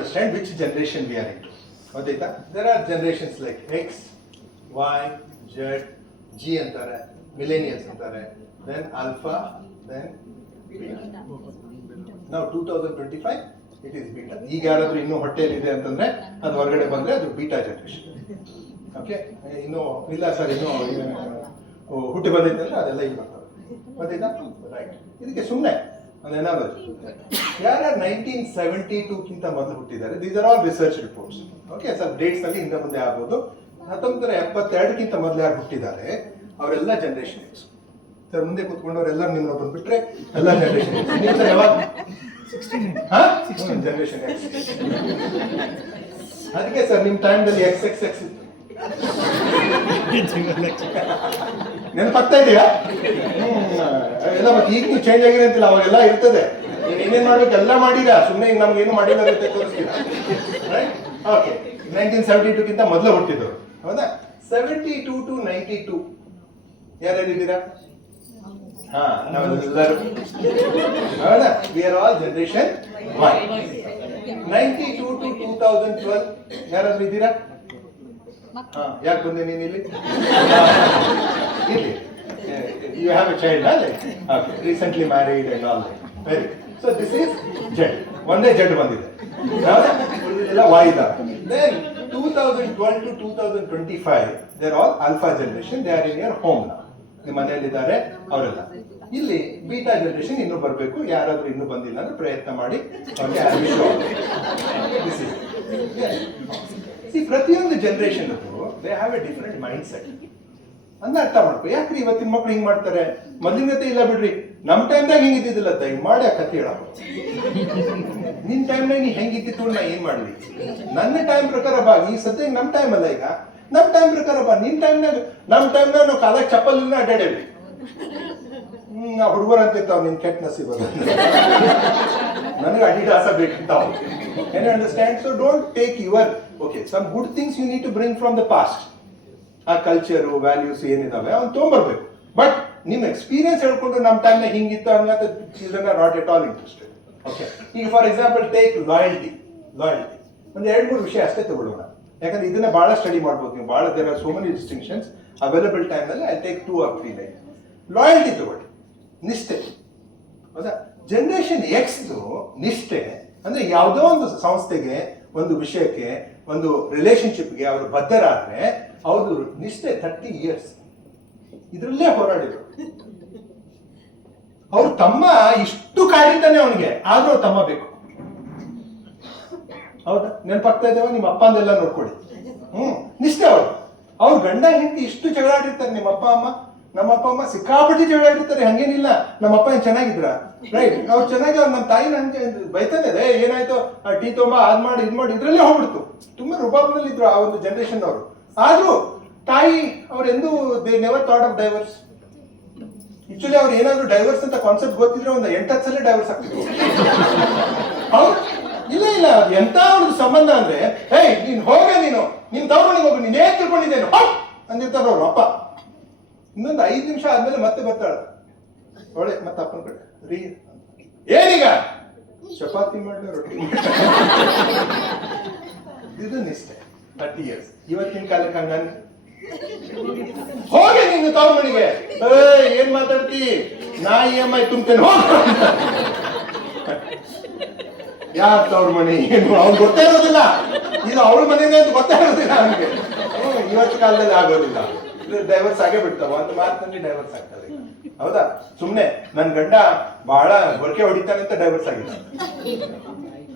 understand which generation we are into. ಗೊತ್ತಾಯ್ತಾ? There are generations like X, Y, Z, G ಅಂತಾರೆ, millennials ಅಂತಾರೆ, then Alpha, then Beta. Now 2025 it is Beta. ಈಗ ಯಾರಾದ್ರೂ ಇನ್ನೂ ಹೊಟ್ಟೆಯಲ್ಲಿ ಇದೆ ಅಂತಂದ್ರೆ ಅದು ಹೊರಗಡೆ ಬಂದ್ರೆ ಅದು ಬೀಟಾ ಜನರೇಷನ್. ಓಕೆ, ಇನ್ನು ಇಲ್ಲ ಸರ್ ಇನ್ನೂ ಹುಟ್ಟಿ ಬಂದಿದ್ದೆ ಅಂದ್ರೆ ಅದೆಲ್ಲ ಈಗ ಬರ್ತದೆ. ಗೊತ್ತಾಯ್ತಾ? ರೈಟ್. ಇದಕ್ಕೆ ಸುಮ್ಮನೆ ಅದೇನಾದ್ರು ಯಾರ್ಯಾರು 1972ಕ್ಕಿಂತ ಮೊದಲು ಹುಟ್ಟಿದ್ದಾರೆ, these are all research reports. Okay, ಸ್ವಲ್ಪ ಡೇಟ್ಸ್ ಅಲ್ಲಿ ಹಿಂದೆ ಮುಂದೆ ಆಗ್ಬೋದು. 1972ಕ್ಕಿಂತ ಮೊದಲು ಯಾರು ಹುಟ್ಟಿದ್ದಾರೆ ಅವರೆಲ್ಲ ಜನರೇಷನ್ ಎಕ್ಸ್. ಸರ್ ಮುಂದೆ ಕೂತ್ಕೊಂಡವ್ರೆಲ್ಲರೂ ನಿಮ್ಮನ್ನ ಬಂದ್ಬಿಟ್ರೆ ಎಲ್ಲ ಜನರೇಷನ್ ಎಕ್ಸ್. ನೀವು ಸರ್ ಯಾವಾಗ ಜನರೇಷನ್ ಎಕ್ಸ್. ಅದಕ್ಕೆ ಸರ್ ನಿಮ್ಮ ಟೈಮ್ದಲ್ಲಿ ಎಕ್ಸ್ ಎಕ್ಸ್ ಎಕ್ಸ್ ಇತ್ತು. ನೆನಪಾಗ್ತಾ ಇದೆಯಾ? ಎಲ್ಲ ಮತ್ತೆ ಈಗ ನೀವು ಚೇಂಜ್ ಆಗಿರಿ ಅಂತಿಲ್ಲ, ಅವಾಗೆಲ್ಲ ಇರ್ತದೆ. ನೀವು ಏನೇನು ಮಾಡ್ಬೇಕು ಎಲ್ಲ ಮಾಡಿರಾ, ಸುಮ್ಮನೆ ಈಗ ನಮ್ಗೇನು ಮಾಡಿಲ್ಲ ಅಂತ ತೋರಿಸ್ತೀರಾ. ಓಕೆ, 1972ಕ್ಕಿಂತ ಮೊದಲು ಹುಟ್ಟಿದ್ರು, ಹೌದಾ? 72 to 92 ಯಾರ್ಯಾರಿದ್ದೀರಾ? ಹಾ, ನಾವೆಲ್ಲರೂ ಹೌದಾ? We are all generation Y. 92 to 2012 ಯಾರಾದ್ರೂ ಇದ್ದೀರಾ? ಹಾ, ಯಾಕೆ ಬಂದೆ ನೀನು ಇಲ್ಲಿ? ಇಲ್ಲಿ ಯು ಹ್ಯಾವ್ ಎ ಚೈಲ್ಡ್ ಅಲ್ಲೇ? Okay, recently married and all. Very good. So this is Z. ಒಂದೇ ಜೆಡ್ ಬಂದಿದೆ, ಎಲ್ಲ Y ಇದ್ದಾರೆ. Then 2012 to 2025 they are all alpha generation. They are in your home now. ನಿಮ್ಮ ಮನೆಯಲ್ಲಿದ್ದಾರೆ ಅವರೆಲ್ಲ. ಇಲ್ಲಿ ಬೀಟಾ ಜನರೇಷನ್ ಇನ್ನೂ ಬರಬೇಕು. ಯಾರಾದ್ರೂ ಇನ್ನೂ ಬಂದಿಲ್ಲ ಅಂದ್ರೆ ಪ್ರಯತ್ನ ಮಾಡಿ. ಪ್ರತಿಯೊಂದು generation they have A different mind set ಅಂತ ಅರ್ಥ ಮಾಡ್ಕೊ. ಯಾಕ್ರಿ ಇವತ್ತಿನ ಮಕ್ಳು ಹಿಂಗ್ ಮಾಡ್ತಾರೆ? ಮೊದಲಿನ ಕತೆ ಇಲ್ಲ ಬಿಡ್ರಿ, ನಮ್ ಟೈಮ್ದಾಗ ಹಿಂಗಿದ್ದಿದ್ದಿಲ್ಲ. ದಯಮಾಡಿ ಆ ಕತೆ ಹೇಳ. ನಿನ್ ಟೈಮ್ನಾಗ ನೀ ಹೆಂಗಿದ್ದಿತ್ತು ನಾ ಏನ್ ಮಾಡ್ಲಿ? ನನ್ನ ಟೈಮ್ ಪ್ರಕಾರ ಬಾ. ಈ ಸದ್ಯ ನಮ್ ಟೈಮ್ ಅಲ್ಲ, ಈಗ ನಮ್ ಟೈಮ್ ಪ್ರಕಾರ ಬಾ. ನಿನ್ ಟೈಮ್ನಾಗ ನಮ್ ಟೈಮ್ನಾಗ ನಾವು ಕಾಲಾಗ ಚಪ್ಪಲ್ ಇಲ್ಲ ಅಡ್ಡಾಡೇವಿ. ನಾ ಹುಡುಗರು ಅಂತಿರ್ತಾವ, ನಿನ್ ಕೆಟ್ಟ ನಸೀಬ ನನಗೆ ಅಡಿಡಾಸ ಬೇಕಿರ್ತಾವ. Can you understand? So don't take your, okay, some good things you need to bring from the past. ಆ ಕಲ್ಚರು ವ್ಯಾಲ್ಯೂಸ್ ಏನಿದಾವೆ ಅವ್ನು ತೊಗೊಂಬರ್ಬೇಕು. ಬಟ್ ನಿಮ್ ಎಕ್ಸ್ಪೀರಿಯನ್ಸ್ ಹೇಳ್ಕೊಂಡು ನಮ್ಮ ಟೈಮ್ನಾಗ ಹಿಂಗಿತ್ತು ಹಂಗಂತ children are not at all interested. Okay, ಈಗ ಫಾರ್ ಎಕ್ಸಾಂಪಲ್ ಟೇಕ್ ಲಾಯಲ್ಟಿ. ಒಂದು 2-3 ವಿಷಯ ಅಷ್ಟೇ ತಗೊಳ್ಳೋಣ, ಯಾಕಂದ್ರೆ ಇದನ್ನ ಬಹಳ ಸ್ಟಡಿ ಮಾಡ್ಬೋದು ನೀವು. ಬಹಳ there are so many distinctions available ಟೈಮ್ನಲ್ಲಿ. I take 2 or 3 like loyalty ತಗೊಳ್ಳಿ, ನಿಷ್ಠೆ. ಹೌದಾ? ಜನರೇಷನ್ ಎಕ್ಸ್ ನಿಷ್ಠೆ ಅಂದ್ರೆ ಯಾವುದೋ ಒಂದು ಸಂಸ್ಥೆಗೆ, ಒಂದು ವಿಷಯಕ್ಕೆ, ಒಂದು ರಿಲೇಶನ್ಶಿಪ್ಗೆ ಅವರು ಬದ್ಧರಾದ್ರೆ ಅವ್ರದ್ದು ನಿಷ್ಠೆ 30 years ಇದ್ರಲ್ಲೇ ಹೋರಾಡಿದ್ರು. ಅವ್ರ ತಮ್ಮ ಇಷ್ಟು ಕಾಡಿದ್ದಾನೆ ಅವನಿಗೆ, ಆದ್ರೂ ಅವ್ರ ತಮ್ಮ ಬೇಕು. ಹೌದಾ? ನೆನಪಾಗ್ತಾ ಇದ್ದಾವ? ನಿಮ್ಮ ಅಪ್ಪಂದೆಲ್ಲ ನೋಡ್ಕೊಳ್ಳಿ. ನಿಷ್ಠೆ ಅವ್ರ ಗಂಡ ಹೆಂಡತಿ ಇಷ್ಟು ಜಗಳಾಡಿರ್ತಾರೆ. ನಿಮ್ಮ ಅಪ್ಪ ಅಮ್ಮ, ನಮ್ಮ ಅಪ್ಪ ಅಮ್ಮ ಸಿಕ್ಕಾಪಟ್ಟಿ ಜಗಳಾಡಿರ್ತಾರೆ. ಹಂಗೇನಿಲ್ಲ, ನಮ್ಮ ಅಪ್ಪ ಏನ್ ಚೆನ್ನಾಗಿದ್ರ? ರೈಟ್, ಅವ್ರು ಚೆನ್ನಾಗಿ. ಅವ್ರು ನಮ್ಮ ತಾಯಿನ ಹಂಗೆ ಬೈತಾನೆ, ಏನಾಯ್ತು ಟೀ ತೊಂಬ ಅದ್ ಮಾಡಿ ಇದ್ ಮಾಡಿ, ಇದ್ರಲ್ಲೇ ಹೋಗ್ಬಿಡ್ತು. ತುಂಬಾ ರುಬಾಬ್ನಲ್ಲಿ ಇದ್ರು ಆ ಒಂದು ಜನರೇಷನ್ ಅವರು. ಆದ್ರೂ ತಾಯಿ ಅವ್ರೆಂದೂ they never thought of divorce. Actually ಅವ್ರು ಏನಾದ್ರು ಡೈವರ್ಸ್ ಅಂತ ಕಾನ್ಸೆಪ್ಟ್ ಗೊತ್ತಿದ್ರೆ ಒಂದು 8-10 ಸಲ ಡೈವರ್ಸ್ ಆಗ್ತಿದ್ರು. ಹೌದು, ಇಲ್ಲ ಎಂತ ಒಂದು ಸಂಬಂಧ ಅಂದ್ರೆ, ಏಯ್ ನೀನ್ ಹೋಗ, ನೀನ್ ತಗೊಂಡು ಹೋಗು, ನೀನ್ ಏನ್ ತಿಳ್ಕೊಂಡಿದ್ದೇನು ಅಂದಿರ್ತಾರ ಅವ್ರು ಅಪ್ಪ. ಇನ್ನೊಂದು 5 ನಿಮಿಷ ಆದ್ಮೇಲೆ ಮತ್ತೆ ಬರ್ತಾಳ ಒಳ್ಳೆ, ಮತ್ತೆ ಅಪ್ಪನ ಕಡೆ ರೀ ಏನೀಗ ಚಪಾತಿ ಮಾಡ್ಲಿ ರೊಟ್ಟಿ ಇದು ನಿಷ್ಠೆ 30 years. ಇವತ್ತಿನ ಕಾಲಕ್ಕೆ ಹಂಗ ಹೋಗಿ ನೀನು ತವ್ರ ಮನೆಗೆ, ಏನ್ ಮಾತಾಡ್ತಿ, ನಾ EMI ತುಂಬ್ತೇನೆ ಹೋಗ. ಯಾರ್ ತವ್ರ ಮನೆ ಏನು ಅವ್ನು ಗೊತ್ತೇ ಇರೋದಿಲ್ಲ. ಇದು ಅವಳ ಮನೆಗೆ ಅಂತ ಗೊತ್ತೇ ಇರೋದಿಲ್ಲ ಅವನಿಗೆ. ಇವತ್ತು ಕಾಲದಲ್ಲಿ ಆಗೋದಿಲ್ಲ, ಡೈವರ್ಸ್ ಆಗೇ ಬಿಡ್ತಾವ. ಒಂದು ಮಾತಿನಲ್ಲಿ ಡೈವರ್ಸ್ ಆಗ್ತದೆ. ಹೌದಾ? ಸುಮ್ನೆ ನನ್ ಗಂಡ ಬಹಳ ಗೊರಕೆ ಹೊಡಿತಾನೆ ಅಂತ ಡೈವರ್ಸ್ ಆಗಿಲ್ಲ.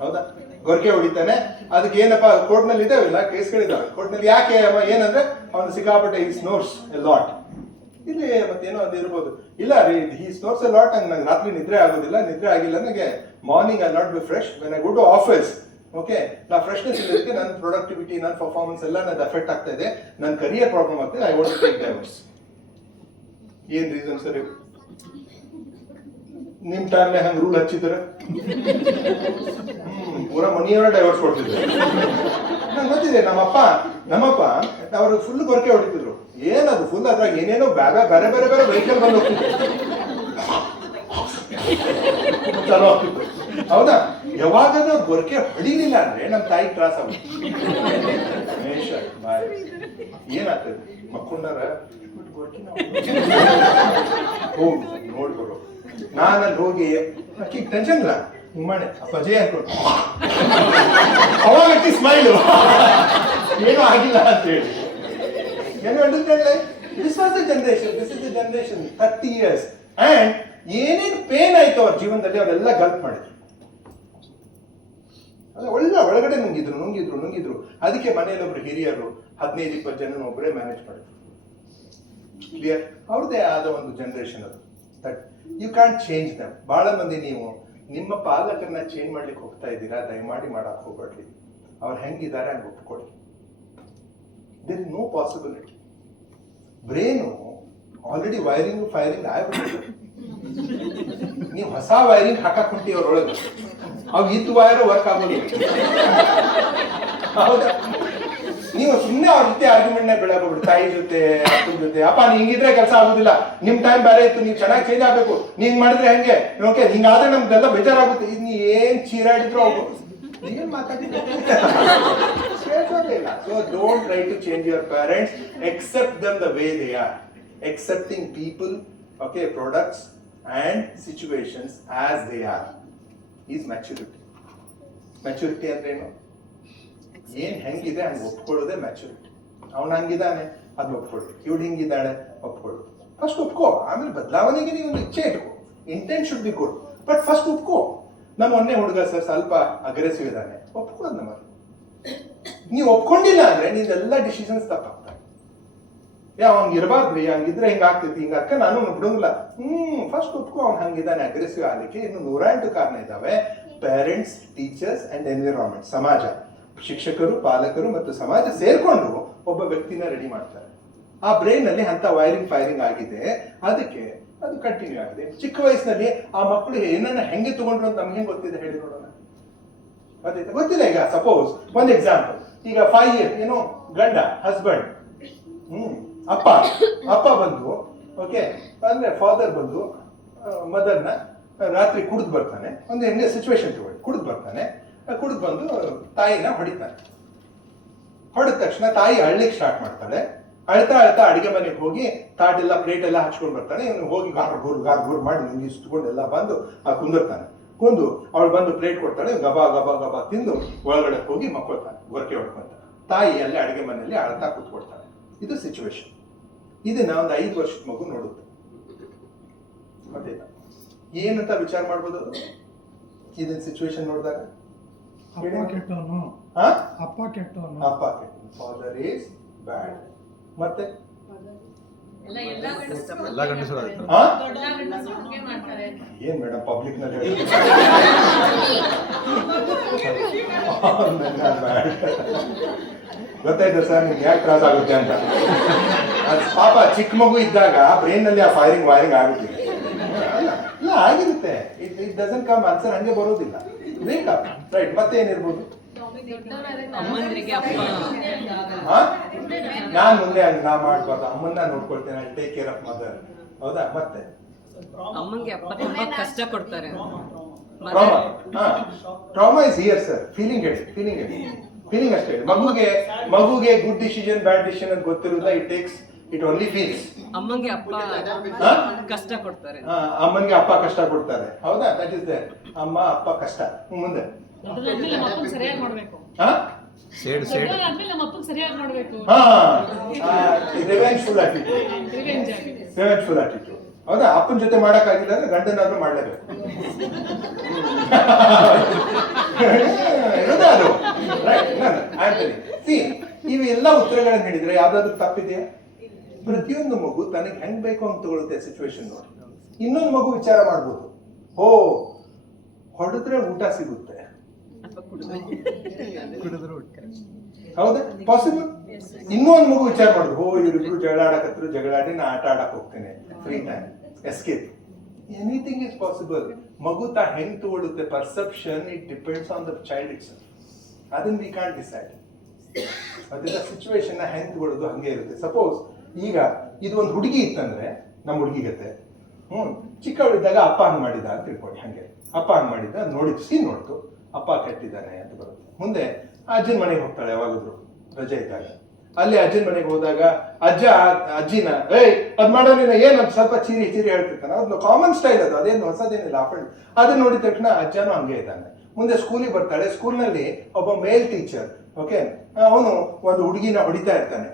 ಹೌದಾ? ಗೊರಕೆ ಹೊಡಿತಾನೆ, ಅದಕ್ಕೆ ಏನಪ್ಪಾ ಕೋರ್ಟ್ ನಲ್ಲಿ ಇದಾವಿಲ್ಲ, ಕೇಸ್ಗಳಿದಾವೆ ಕೋರ್ಟ್ ನಲ್ಲಿ. ಯಾಕೆ ಏನಂದ್ರೆ ಅವನು ಸಿಕ್ಕಾಪಟ್ಟೆ ಹಿ ಸ್ನೋರ್ಸ್ ಎ ಲಾಟ್. ಇಲ್ಲಿ ಮತ್ತೇನೋ ಅದು ಇರ್ಬೋದು. ಇಲ್ಲ ರೀ, ಹಿ ಸ್ನೋರ್ಸ್ ಎ ಲಾಟ್, ಹಂಗೆ ನಂಗೆ ರಾತ್ರಿ ನಿದ್ರೆ ಆಗೋದಿಲ್ಲ. ನಿದ್ರೆ ಆಗಿಲ್ಲ ನನಗೆ, morning I not be fresh when I go to office. Okay, ನಾ ಫ್ರೆಶ್ನೆಸ್ ಇರೋದಕ್ಕೆ ನನ್ನ ಪ್ರೊಡಕ್ಟಿವಿಟಿ, ನನ್ನ ಪರ್ಫಾರ್ಮೆನ್ಸ್ ಎಲ್ಲ ನನ್ನ ಎಫೆಕ್ಟ್ ಆಗ್ತಾ ಇದೆ, ನನ್ನ ಕರಿಯರ್ ಪ್ರಾಬ್ಲಮ್ ಆಗ್ತದೆ. I want to take divorce. ಏನ್ ರೀಸನ್ ಸರ್? ನಿಮ್ ಟೈಮ್ನಾಗ ಹಂಗ ರೂಲ್ ಹಚ್ಚಿದ್ರೆ ಪೂರಾ ಮನಿಯವರ ಡೈವರ್ಸ್ ಕೊಡ್ತಿದ್ರು. ನಂಗೆ ಗೊತ್ತಿದೆ, ನಮ್ಮಪ್ಪ ಅವರು ಫುಲ್ ಗೊರಕೆ ಹೊಡಿತಿದ್ರು. ಏನದು ಫುಲ್ ಅದ್ರಾಗ ಏನೇನೋ ಬೇರೆ ವೆಹಿಕಲ್ ಬಂದು ಹೋಗ್ತಿದ್ರು, ಚಲೋ ಆಗ್ತಿತ್ತು. ಹೌದಾ? ಯಾವಾಗಾದ್ರೂ ಅವ್ರು ಗೊರಕೆ ಹೊಡಿಲಿಲ್ಲ ಅಂದ್ರೆ ನಮ್ಮ ತಾಯಿ ತ್ರಾಸ ಆಗುತ್ತೆ. ಏನಾಗ್ತದೆ ಮಕ್ಕೊಂಡಾರ ಹೋಗಿ ನೋಡ್ಕೊಡು. ನಾನಲ್ಲಿ ಹೋಗಿ ಅಕ್ಕಿ ಟೆನ್ಷನ್ ಇಲ್ಲ ಹಿಂಗ್ ಮಾಡಿ ಅಪ್ಪಾಜಿ ಅನ್ಕೊಂಡು ಅವಾಗ ಅಕ್ಕಿ ಸ್ಮೈಲು ಏನೂ ಆಗಿಲ್ಲ ಅಂತ ಹೇಳಿ. ಏನು understand? This was the generation, this is the generation 30 years. And ಏನೇನು ಪೇನ್ ಆಯ್ತು ಅವ್ರ ಜೀವನದಲ್ಲಿ ಅವರೆಲ್ಲ ಗಲ್ಪ್ ಮಾಡಿದ್ರು. ಅಲ್ಲ ಒಳಗಡೆ ನುಂಗಿದ್ರು. ಅದಕ್ಕೆ ಮನೆಯಲ್ಲಿ ಒಬ್ರು ಹಿರಿಯರು 15-20 ಜನ ಒಬ್ಬರೇ ಮ್ಯಾನೇಜ್ ಮಾಡಿದ್ರು. ಕ್ಲಿಯರ್? ಅವ್ರದ್ದೇ ಆದ ಒಂದು ಜನರೇಷನ್ ಅದು. ದಟ್ ಯು ಕ್ಯಾನ್ ಚೇಂಜ್ ದಮ್. ಬಹಳ ಮಂದಿ ನೀವು ನಿಮ್ಮ ಪಾಲಕರನ್ನ ಚೇಂಜ್ ಮಾಡ್ಲಿಕ್ಕೆ ಹೋಗ್ತಾ ಇದ್ದೀರಾ, ದಯಮಾಡಿ ಮಾಡಕ್ ಹೋಗ್ಬೇಡ್ರಿ. ಅವ್ರು ಹೆಂಗಿದ್ದಾರೆ ಹಂಗೆ ಒಪ್ಕೊಳ್ಳಿ. There is no possibility. Brain already wiring firing ಆಗ್ಬಿಟ್ಟಿದೆ. ನೀವು ಹೊಸ ವೈರಿಂಗ್ ಹಾಕಕ್ ಹೊಂಟಿ ಅವ್ರೊಳಗೆ, ಅವು ಇತ್ತು ವೈರ್ ವರ್ಕ್ ಆಗೋದು. ಹೌದಾ? ನೀವು ಸುಮ್ಮನೆ ಅವ್ರ ಜೊತೆ ಆರ್ಗ್ಯುಮೆಂಟ್ನ ಬೆಳಗೋಗ್ಬಿಡಿ. ತಾಯಿ ಜೊತೆ, ಅಪ್ಪನ ಜೊತೆ, ಅಪ್ಪ ನೀ ಹಿಂಗಿದ್ರೆ ಕೆಲಸ ಆಗೋದಿಲ್ಲ, ನಿಮ್ ಟೈಮ್ ಬೇರೆ ಇತ್ತು, ನೀವು ಚೆನ್ನಾಗಿ ಚೇಂಜ್ ಆಗ್ಬೇಕು, ನೀನ್ ಮಾಡಿದ್ರೆ ಹೆಂಗೆ, ಓಕೆ ಹಿಂಗಾದ್ರೆ ನಮ್ದೆಲ್ಲ ಬೇಜಾರಾಗುತ್ತೆ. ಇದು ನೀ ಏನ್ ಚೀರಾಡಿದ್ರು ಅವ್ರು ಏನ್ ಮಾತಾಡಿಲ್ಲ. So don't try to change your parents, accept them the way they are. Accepting people, okay, products and situations as they are is maturity. Maturity ಅಂದ್ರೆ ಏನು? ಏನ್ ಹೆಂಗಿದೆ ಹಂಗೆ ಒಪ್ಕೊಳ್ಳೋದೇ ಮ್ಯಾಚುರಿಟಿ. ಅವನು ಹಂಗಿದ್ದಾನೆ ಅದನ್ನ ಒಪ್ಕೊಳ್ಳಿ, ಇವಳು ಹಿಂಗಿದ್ದಾಳೆ ಒಪ್ಕೊಳ್ಳು. ಫಸ್ಟ್ ಒಪ್ಕೋ, ಆಮೇಲೆ ಬದಲಾವಣೆಗೆ ನೀವು ಒಂದು ಇಚ್ಛೆ ಇಟ್ಕೋ. Intent should be good, but first ಒಪ್ಕೋ. ನಮ್ಮ ಒಂದೇ ಹುಡುಗ ಸರ್ ಸ್ವಲ್ಪ ಅಗ್ರೆಸಿವ್ ಇದ್ದಾನೆ, ಒಪ್ಕೊಳ್ಳೋದು ನಮ್ಮಲ್ಲಿ. ನೀವು ಒಪ್ಕೊಂಡಿಲ್ಲ ಅಂದ್ರೆ ನಿಂದೆಲ್ಲ ಡಿಸಿಷನ್ಸ್ ತಪ್ಪಾಗ್ತವೆ. ಹಂಗೆ ಇರಬಾರ್ದ್ರಿ, ಹಂಗಿದ್ರೆ ಹಿಂಗಾಗ್ತೈತಿ, ಹಿಂಗಾಕ ನಾನು ಬಿಡೋಂಗಿಲ್ಲ. ಫಸ್ಟ್ ಒಪ್ಕೋ, ಅವ್ನು ಹಂಗಿದ್ದಾನೆ ಅಗ್ರೆಸಿವ್ ಆಗ್ಲಿಕ್ಕೆ. ಇನ್ನು 108 ಕಾರಣ ಇದ್ದಾವೆ. ಪೇರೆಂಟ್ಸ್, ಟೀಚರ್ಸ್ ಅಂಡ್ ಎನ್ವಿರಾನ್ಮೆಂಟ್, ಸಮಾಜ, ಶಿಕ್ಷಕರು, ಪಾಲಕರು ಮತ್ತು ಸಮಾಜ ಸೇರ್ಕೊಂಡು ಒಬ್ಬ ವ್ಯಕ್ತಿನ ರೆಡಿ ಮಾಡ್ತಾರೆ. ಆ ಬ್ರೈನ್ ನಲ್ಲಿ ಅಂತ ವೈರಿಂಗ್ ಫೈರಿಂಗ್ ಆಗಿದೆ, ಅದಕ್ಕೆ ಅದು ಕಂಟಿನ್ಯೂ ಆಗಿದೆ. ಚಿಕ್ಕ ವಯಸ್ಸಿನಲ್ಲಿ ಆ ಮಕ್ಕಳು ಏನನ್ನ ಹೆಂಗೆ ತಗೊಂಡ್ರು ಅಂತ ನಮ್ಗೆ ಗೊತ್ತಿದೆ ಹೇಳಿ ನೋಡೋಣ. ಗೊತ್ತಿಲ್ಲ. ಈಗ ಸಪೋಸ್ ಒಂದು ಎಕ್ಸಾಂಪಲ್, ಈಗ 5 years ಏನೋ ಗಂಡ ಹಸ್ಬೆಂಡ್, ಅಪ್ಪ ಬಂದು, ಓಕೆ ಅಂದ್ರೆ ಫಾದರ್ ಬಂದು ಮದರ್ನ ರಾತ್ರಿ ಕುಡಿದು ಬರ್ತಾನೆ. ಒಂದು ಹೆಂಗೆ ಸಿಚುವೇಶನ್ ತಗೊಳ್ಳಿ, ಕುಡಿದು ಬರ್ತಾನೆ, ಕುಡಿದು ಬಂದು ತಾಯಿನ ಹೊಡಿತಾನೆ. ಹೊಡೆದ ತಕ್ಷಣ ತಾಯಿ ಅಳ್ಲಿಕ್ಕೆ ಸ್ಟಾರ್ಟ್ ಮಾಡ್ತಾಳೆ. ಅಳ್ತಾ ಅಡಿಗೆ ಮನೆಗೆ ಹೋಗಿ ತಾಟೆಲ್ಲ ಪ್ಲೇಟ್ ಎಲ್ಲ ಹಚ್ಕೊಂಡು ಬರ್ತಾನೆ. ಇವನು ಹೋಗಿ ಗಾರ್ ಮಾಡಿ ನಿಂಗೆ ಇಷ್ಟುಕೊಂಡು ಎಲ್ಲ ಬಂದು ಕುಂದಿರ್ತಾನೆ. ಕುಂದು ಅವಳು ಬಂದು ಪ್ಲೇಟ್ ಕೊಡ್ತಾಳೆ, ಗಬಾ ತಿಂದು ಒಳಗಡೆ ಹೋಗಿ ಮಕ್ಕೊಳ್ತಾನೆ, ಗೊರಕೆ ಹೊಡ್ಕೊಂತಾನೆ. ತಾಯಿ ಅಲ್ಲೇ ಅಡಿಗೆ ಮನೆಯಲ್ಲಿ ಅಳ್ತಾ ಕೂತ್ಕೊಳ್ತಾನೆ. ಇದು ಸಿಚುವೇಶನ್. ಇದನ್ನ ಒಂದು 5 ವರ್ಷದ ಮಗು ನೋಡುತ್ತೆ. ಮತ್ತೆ ಏನಂತ ವಿಚಾರ ಮಾಡ್ಬೋದು ಇದನ್ನ ಸಿಚುವೇಶನ್ ನೋಡಿದಾಗ? ಅಪ್ಪ ಕೆಟ್ಟವನು, ಫಾದರ್ ಈಸ್ ಬ್ಯಾಡ್. ಮತ್ತೆ ಏನ್ ಮೇಡಮ್ ಪಬ್ಲಿಕ್ ನಲ್ಲಿ ಗೊತ್ತಾಯ್ತು ಸರ್ ನಿಮ್ಗೆ ಯಾಕೆ ತ್ರಾಸ ಆಗುತ್ತೆ ಅಂತ. ಪಾಪ ಚಿಕ್ಕ ಮಗು ಇದ್ದಾಗ ಬ್ರೈನ್ ನಲ್ಲಿ ಆ ವೈರಿಂಗ್ ಆಗುತ್ತೆ. ಇಲ್ಲ ಆಗಿರುತ್ತೆ. ಇಟ್ ಡಸಂಟ್ ಕಮ್ ಆನ್ಸರ್ ಹಂಗೆ ಬರೋದಿಲ್ಲ. ರೈಟ್. ಮತ್ತೆ ಏನಿರ್ಬೋದು? ನಾನ್ ಮುಂದೆ ನಾ ಮಾಡ್ಬಾರ್ದು, ಅಮ್ಮನ್ನ ನೋಡ್ಕೊಳ್ತೇನೆ, I take care of mother. ಹೌದಾ? ಮತ್ತೆ ಅಮ್ಮಂಗೆ ಅಪ್ಪ ತುಂಬಾ ಕಷ್ಟ ಕೊಡ್ತಾರೆ. Trauma is here sir. Feeling ಅಷ್ಟೇ. ಮಗುಗೆ ಗುಡ್ ಡಿಸಿಷನ್ ಬ್ಯಾಡ್ ಡಿಸಿಷನ್ ಅಂತ ಗೊತ್ತಿರೋದ. It only feels. ಅಮ್ಮಂಗೆ ಅಪ್ಪ ಕಷ್ಟ ಕೊಡ್ತಾರೆ. ಅಮ್ಮನ್ಗೆ ಅಪ್ಪ ಕಷ್ಟ ಕೊಡ್ತಾರೆ. ಹೌದಾ? That is there. ಅಮ್ಮ ಅಪ್ಪ ಕಷ್ಟ. ಮುಂದೆ ಸರಿಯಾಗಿ ಮಾಡ್ಬೇಕು. Revengeful attitude. ಹೌದಾ? ಅಪ್ಪನ ಜೊತೆ ಮಾಡಕ್ಕಾಗಿಲ್ಲ ಅಂದ್ರೆ ಗಂಡನಾದ್ರೂ ಮಾಡ್ಲೇಬೇಕು. ಅದು ಇವೆಲ್ಲ ಉತ್ತರಗಳನ್ನ ಹೇಳಿದ್ರೆ ಯಾವ್ದಾದ್ರು ತಪ್ಪಿದೆಯಾ? ಪ್ರತಿಯೊಂದು ಮಗು ತನಗೆ ಹೆಂಗ್ ಬೇಕು ಅಂತ ತಗೊಳುತ್ತೆ ಸಿಚುವೇಶನ್ ನೋಡಿ. ಇನ್ನೊಂದು ಮಗು ವಿಚಾರ ಮಾಡ್ಬೋದು, ಹೊಡೆದ್ರೆ ಊಟ ಸಿಗುತ್ತೆ. ಹೌದಾ? ಪಾಸಿಬಲ್. ಇನ್ನೊಂದು ಮಗು ವಿಚಾರ ಮಾಡುದು, ಇವರಿಬ್ರು ಜಗಳಾಡಿ ನಾ ಆಟ ಆಡಕ್ ಹೋಗ್ತೇನೆ, free time, escape. Anything is possible. ಮಗು ತಾ ಹೆಂಗ್ ತಗೊಳುತ್ತೆ perception, it depends on the child it self. ಅದನ್ನ ವಿ ಕಾಂಟ್ ಡಿಸೈಡ್. ಅದೆಲ್ಲ ಸಿಚುವೇಶನ್ ಹೆಂಗ್ ತಗೊಳ್ಳೋದು ಹಂಗೆ ಇರುತ್ತೆ. ಸಪೋಸ್ ಈಗ ಇದು ಒಂದು ಹುಡುಗಿ ಇತ್ತಂದ್ರೆ, ನಮ್ಮ ಹುಡುಗಿ ಗತೆ ಚಿಕ್ಕವಳಿದ್ದಾಗ ಅಪ್ಪ ಹಂಗ್ ಮಾಡಿದ ಅಂತ ತಿಳ್ಕೊಳ್ಳಿ. ಹಂಗೆ ಅಪ್ಪ ಹಂಗೆ ಮಾಡಿದ್ದ, ಅದು ನೋಡಿದ್ದು ಸೀನ್ ನೋಡ್ತು, ಅಪ್ಪ ಕೆಟ್ಟಿದ್ದಾನೆ ಅಂತ ಬರುತ್ತೆ. ಮುಂದೆ ಅಜ್ಜನ ಮನೆಗೆ ಹೋಗ್ತಾಳೆ ಯಾವಾಗಾದ್ರು ರಜೆ ಇದ್ದಾಗ. ಅಲ್ಲಿ ಅಜ್ಜನ ಮನೆಗೆ ಹೋದಾಗ ಅಜ್ಜಿನ ಅದ್ ಮಾಡೋ ನೀನು ಏನು ಅಂತ ಸ್ವಲ್ಪ ಚೀರಿ ಹೇಳ್ತಿರ್ತಾನೆ. ಅವ್ರದ್ದು ಕಾಮನ್ ಸ್ಟೈಲ್ ಅದು, ಅದೇನು ಹೊಸದೇನಿಲ್ಲ. ಅದನ್ನ ನೋಡಿದ ತಕ್ಷಣ ಅಜ್ಜನೂ ಹಂಗೆ ಇದ್ದಾನೆ. ಮುಂದೆ ಸ್ಕೂಲಿಗೆ ಬರ್ತಾಳೆ. ಸ್ಕೂಲ್ನಲ್ಲಿ ಒಬ್ಬ ಮೇಲ್ ಟೀಚರ್, ಓಕೆ, ಅವನು ಒಂದು ಹುಡುಗಿನ ಹೊಡಿತಾ ಇರ್ತಾನೆ.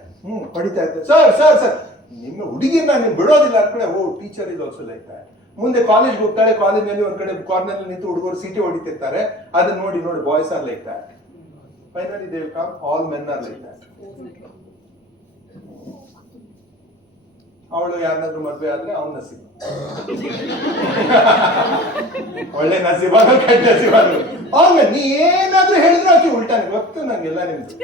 ಸರ್ ಸರ್ ಸರ್ ನಿಮ್ಮ ಹುಡುಗಿನ ನೀನು ಬಿಡೋದಿಲ್ಲ ಅಂತ ಕಡೆ, ಓ ಟೀಚರ್ ಇದು ಆಲ್ಸೋ ಲೈಕ್ ದಟ್. ಮುಂದೆ ಕಾಲೇಜ್ಗೆ ಹೋಗ್ತಾಳೆ. ಕಾಲೇಜ್ನಲ್ಲಿ ಒಂದ್ ಕಡೆ ಕಾರ್ನರ್ ನಿಂತು ಹುಡುಗರು ಸೀಟಿ ಹೊಡಿತಿರ್ತಾರೆ. ಅದನ್ನ ನೋಡಿ boys are like that. Finally they will come, all men are like that. ಅವಳು ಯಾರನ್ನಾದ್ರೂ ಮದ್ವೆ ಆದ್ರೆ ಅವ್ನ ನಸೀಬ, ಒಳ್ಳೆ ನಸೀಬಾನು ಕೆಟ್ಟ ನಸೀಬಾನು. ಆಮೇಲೆ ನೀ ಏನಾದ್ರೂ ಹೇಳಿದ್ರು ಆಕೆ ಉಲ್ಟಾನೆ, ಗೊತ್ತು ನಂಗೆಲ್ಲ ನಿಮ್ದು.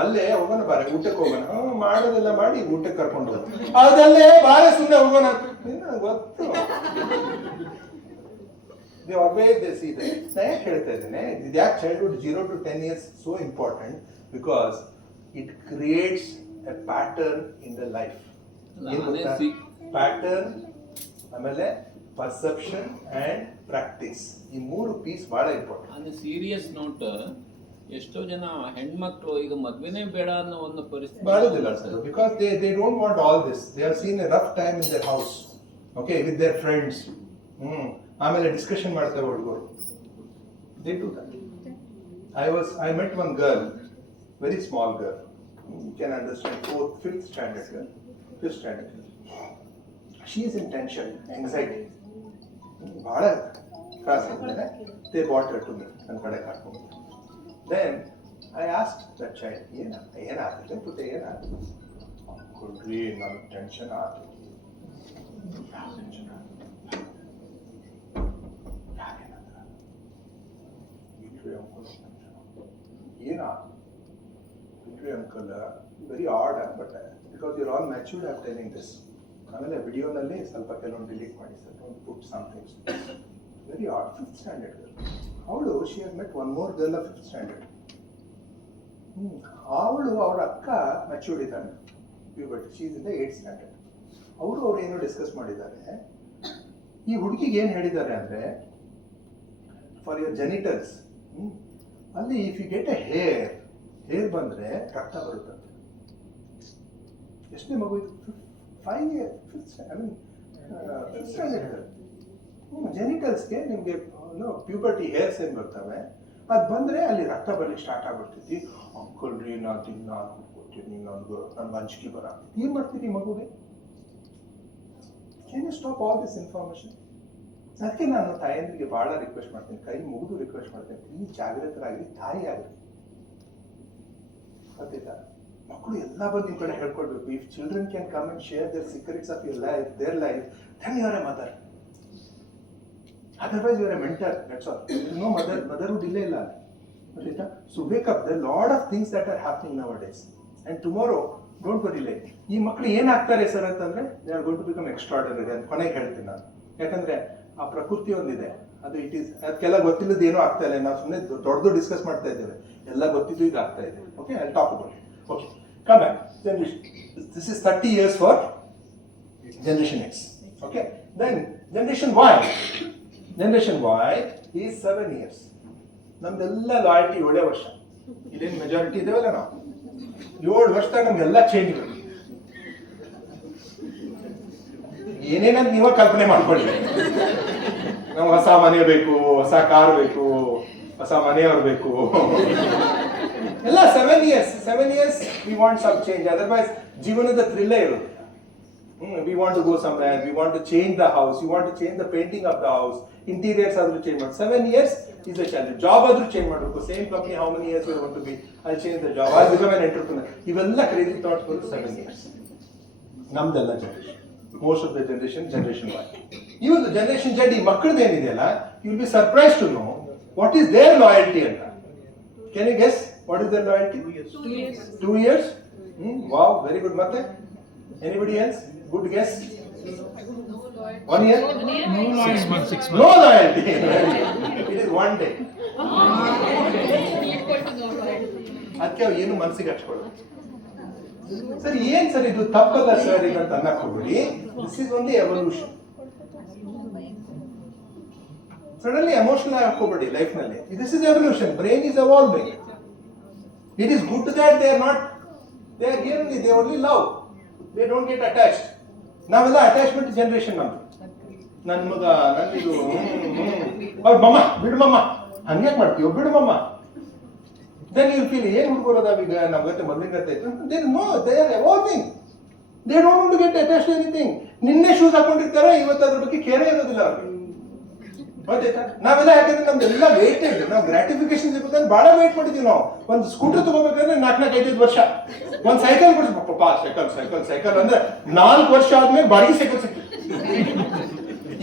ಅಲ್ಲೇ ಹೋಗೋಣ ಬಾರೆ ಊಟಕ್ಕೆ ಹೋಗೋಣ, ಮಾಡೋದೆಲ್ಲ ಮಾಡಿ ಊಟಕ್ಕೆ ಕರ್ಕೊಂಡು ಹೋಗೋಣ, ಅದಲ್ಲೇ ಬಾರೆ ಸುಮ್ಮನೆ ಹೋಗೋಣ ಗೊತ್ತು. ನಾನು ಹೇಳ್ತಾ ಇದ್ದೇನೆ, ಇದು ಯಾಕೆ childhood 0 to 10 years so important, because it creates A pattern in the life. Pattern, ಆಮೇಲೆ ಪರ್ಸೆಪ್ಷನ್ ಅಂಡ್ ಪ್ರಾಕ್ಟೀಸ್, ಈ 3 ಪೀಸ್ ಬಹಳ ಇಂಪಾರ್ಟೆಂಟ್. ಆನ್ ಸೀರಿಯಸ್ ನೋಟ್, ಎಷ್ಟೋ ಜನ ಹೆಣ್ಮಕ್ಳು ಈಗ ಮದ್ವೆನೇ ಬೇಡ ಅನ್ನೋ ಒಂದು ಪರಿಸ್ಥಿತಿ ಮಾಡೋದಿಲ್ಲ sir, because they don't want all this. They have seen A rough time in their house, okay, with their friends. ಆಮೇಲೆ ಡಿಸ್ಕಷನ್ ಮಾಡ್ತಾರೆ ಹುಡುಗರು. They do that. I met one girl, very small girl, you can understand, 4th, 5th standard girl, 5th standard girl. She is in tension, anxiety, ಬಹಳ cross ಆಗ್ತಾನೆ. They brought her to me, ನನ್ನ ಕಡೆ ಕರ್ಕೊಂಡು. Then I asked that child, ಏನಾಗ್ತದೆ ಪುಟ್ಟ, ಏನಾಗ್ತದೆ? ಕೊಡ್ರಿ, ನನಗೆ ಟೆನ್ಷನ್ ಆಯ್ತು. Uncle, very odd, but because you're all matured, I'm telling this. ಆಮೇಲೆ ವಿಡಿಯೋನಲ್ಲಿ ಸ್ವಲ್ಪ ಕೆಲವೊಂದು ಡಿಲೀಟ್ ಮಾಡಿ sir, don't put some things. Very odd. 5th standard girl. ಅವಳು, she has met one more girl of 5th standard. ಅವಳು ಅವರ ಅಕ್ಕ matured ಇದ್ದಾನೆ, puberty, she is in the 8th standard. ಅವ್ರು ಏನೋ ಡಿಸ್ಕಸ್ ಮಾಡಿದ್ದಾರೆ. ಈ ಹುಡುಗಿಗೆ ಏನು ಹೇಳಿದ್ದಾರೆ ಅಂದರೆ, ಫಾರ್ ಯುವರ್ ಜೆನಿಟಲ್ಸ್, ಅಲ್ಲಿ if you get a hair ಬಂದರೆ ರಕ್ತ ಬರುತ್ತಂತೆ. ಎಷ್ಟನೇ ಮಗು ಇದು? 5 years, 5th standard. ಜೆನಿಟಲ್ಸ್ಗೆ ನಿಮಗೆ ಪ್ಯೂಬರ್ಟಿ ಹೇರ್ಸ್ ಏನು ಬರ್ತವೆ, ಅದು ಬಂದರೆ ಅಲ್ಲಿ ರಕ್ತ ಬರ್ಲಿಕ್ಕೆ ಸ್ಟಾರ್ಟ್ ಆಗ್ಬಿಡ್ತೈತಿ. ಅಂಕಲ್ ರೀ, ನಾನು ಕೊಡ್ತೀನಿ, ನನ್ಗೆ ಅಂಜಿಕೆ ಬರ. ಏನು ಮಾಡ್ತೀರಿ ಮಗುಗೆ? Can you stop all this information? ಅದಕ್ಕೆ ನಾನು ತಾಯಂದ್ರಿಗೆ ಭಾಳ ರಿಕ್ವೆಸ್ಟ್ ಮಾಡ್ತೀನಿ, ಕೈ ಮುಗಿದು ರಿಕ್ವೆಸ್ಟ್ ಮಾಡ್ತೀನಿ, ಪ್ಲೀಸ್ ಜಾಗೃತರಾಗಿ, ತಾಯಿ ಆಗಲಿ. ಗೊತ್ತಿಲ್ಲ, ಮಕ್ಕಳು ಎಲ್ಲ ಬಂದು ನಿಮ್ಮ ಕಡೆ ಹೇಳ್ಕೊಳ್ಬೇಕು. If children can come and share their secrets of your life, their life, then you are a mother. Otherwise you are a mentor, that's all. No motherhood ಇಲ್ಲೇ ಇಲ್ಲ. ಗೊತ್ತಾಯ್ತಾ? So wake up, there lot of things that are happening now days, and tomorrow don't worry. Like ಈ ಮಕ್ಕಳು ಏನಾಗ್ತಾರೆ sir ಅಂತಂದರೆ, they are going to become extraordinary ಅಂತ ಕೊನೆಗೆ ಹೇಳ್ತೀನಿ ನಾನು. ಯಾಕಂದರೆ ಆ ಪ್ರಕೃತಿ ಒಂದಿದೆ, ಅದು ಇಟ್ ಈಸ್, ಅದಕ್ಕೆಲ್ಲ ಗೊತ್ತಿಲ್ಲದ ಏನೂ ಆಗ್ತಾ ಇಲ್ಲ. ನಾವು ಸುಮ್ಮನೆ ದೊಡ್ಡದು ಡಿಸ್ಕಸ್ ಮಾಡ್ತಾ ಇದ್ದೇವೆ, ಎಲ್ಲ ಗೊತ್ತಿದ್ದು ಈಗ ಆಗ್ತಾ ಇದೆ. Okay, I talk about it. Okay, come back. Generation, this is 30 years for generation X. Okay, then generation Y. Generation Y is 7 years. ನಮ್ದೆಲ್ಲ ಲಾಯಲ್ಟಿ 7 ವರ್ಷ. ಇಲ್ಲೇನು ಮೆಜಾರಿಟಿ ಇದ್ದೇವಲ್ಲ ನಾವು, 7 ವರ್ಷದಾಗ ನಮ್ಗೆಲ್ಲ ಚೇಂಜ್. ಏನೇನಂತ ನೀವ ಕಲ್ಪನೆ ಮಾಡ್ಕೊಳ್ಳಿ. ನಾವು ಹೊಸ ಮನೆ ಬೇಕು, ಹೊಸ ಕಾರ್ ಬೇಕು, ಹೊಸ ಮನೆಯವ್ರು ಬೇಕು, ಎಲ್ಲ 7 years. 7 years we want some change, otherwise ಜೀವನದ ಥ್ರಿಲ್ಲೇ ಇರುತ್ತೆ. We want to go somewhere, we want to change the house, you want to change the painting of the house, interiors ಆದ್ರೂ ಚೇಂಜ್ ಮಾಡಿ. 7 years is a challenge. Job ಆದ್ರೂ change ಮಾಡಬೇಕು. Same company, how many years you want to be, I'll change the job, I'll become an entrepreneur. ಇವೆಲ್ಲ crazy thoughts ಬರೋದು 7 years. ನಮ್ದೆಲ್ಲ generation, most of the generation Y. ಇವತ್ತು generation Z, ಈ ಮಕ್ಕಳದ್ದು ಏನಿದೆಯಲ್ಲ, you will be surprise to know what is their loyalty ಅಂತ. Can you guess what is their loyalty? 2 years. Wow, very good. ಮತ್ತೆ anybody else? Good guess. 1 year? 6 months. No loyalty. It is 1 day. ಅದಕ್ಕೆ ಏನು ಮನಸ್ಸಿಗೆ ಹಚ್ಕೊಳ್ಳೋದು. Sir ಏನ್ sir ಇದು ತಪ್ಪಲ್ಲ sir ಈಗ ಅಂತ ಅನ್ನಕ್ ಹೋಗ್ಬಿಡಿ. This is only evolution. Suddenly emotional ಹಾಕೋಬೇಡಿ ಲೈಫ್ ನಲ್ಲಿ. This is evolution. Brain is evolving. It is good that they are here only, they only love, they don't get attached. ನಾವೆಲ್ಲ ಅಟ್ಯಾಚ್ಮೆಂಟ್ ಜನರೇಷನ್ ನಮ್ದು. ನನ್ನ ಮಗ, ನನ್ನಿದು, ಅವ್ರು ಮಮ್ಮ ಬಿಡು ಮಮ್ಮ, ಹಂಗೆ ಮಾಡ್ತೀವಿ, ಬಿಡು ಮಮ್ಮ. ದೆನ್ ಯು ಫೀಲ್ ಏನ್ ಹುಡ್ಕೋದಾವೀಗ ನಮ್ಮ ಗತೆ ಮೊದಲಿನ ಗತೆ ಇತ್ತು. They are evolving. They don't want to get attached anything. ನಿನ್ನೆ ಶೂಸ್ ಹಾಕೊಂಡಿರ್ತಾರೆ, ಇವತ್ತು ಅದ್ರ ಬಗ್ಗೆ ಕೇರೇ ಇರೋದಿಲ್ಲ ಅವ್ರಿಗೆ. ಗೊತ್ತಾಯ್ತಾ? ನಾವೆಲ್ಲ ಯಾಕಂದ್ರೆ ನಮ್ದೆಲ್ಲ ವೇಟೆಡ್. ನಾವು ಗ್ರಾಟಿಫಿಕೇಶನ್ ಸಿಗುತ್ತೆ ಬಹಳ ವೇಟ್ ಮಾಡಿದೀವಿ. ನಾವು ಒಂದು ಸ್ಕೂಟರ್ ತಗೋಬೇಕಂದ್ರೆ 4-5 ವರ್ಷ. ಒಂದು ಸೈಕಲ್ ಕೊಡ್ಸ್ಬೇಕಪ್ಪ, ಸೈಕಲ್ ಸೈಕಲ್ ಸೈಕಲ್ ಅಂದ್ರೆ 4 ವರ್ಷ ಆದ್ಮೇಲೆ ಬಾಡಿಗೆ ಸೈಕಲ್ ಸಿಕ್ತು.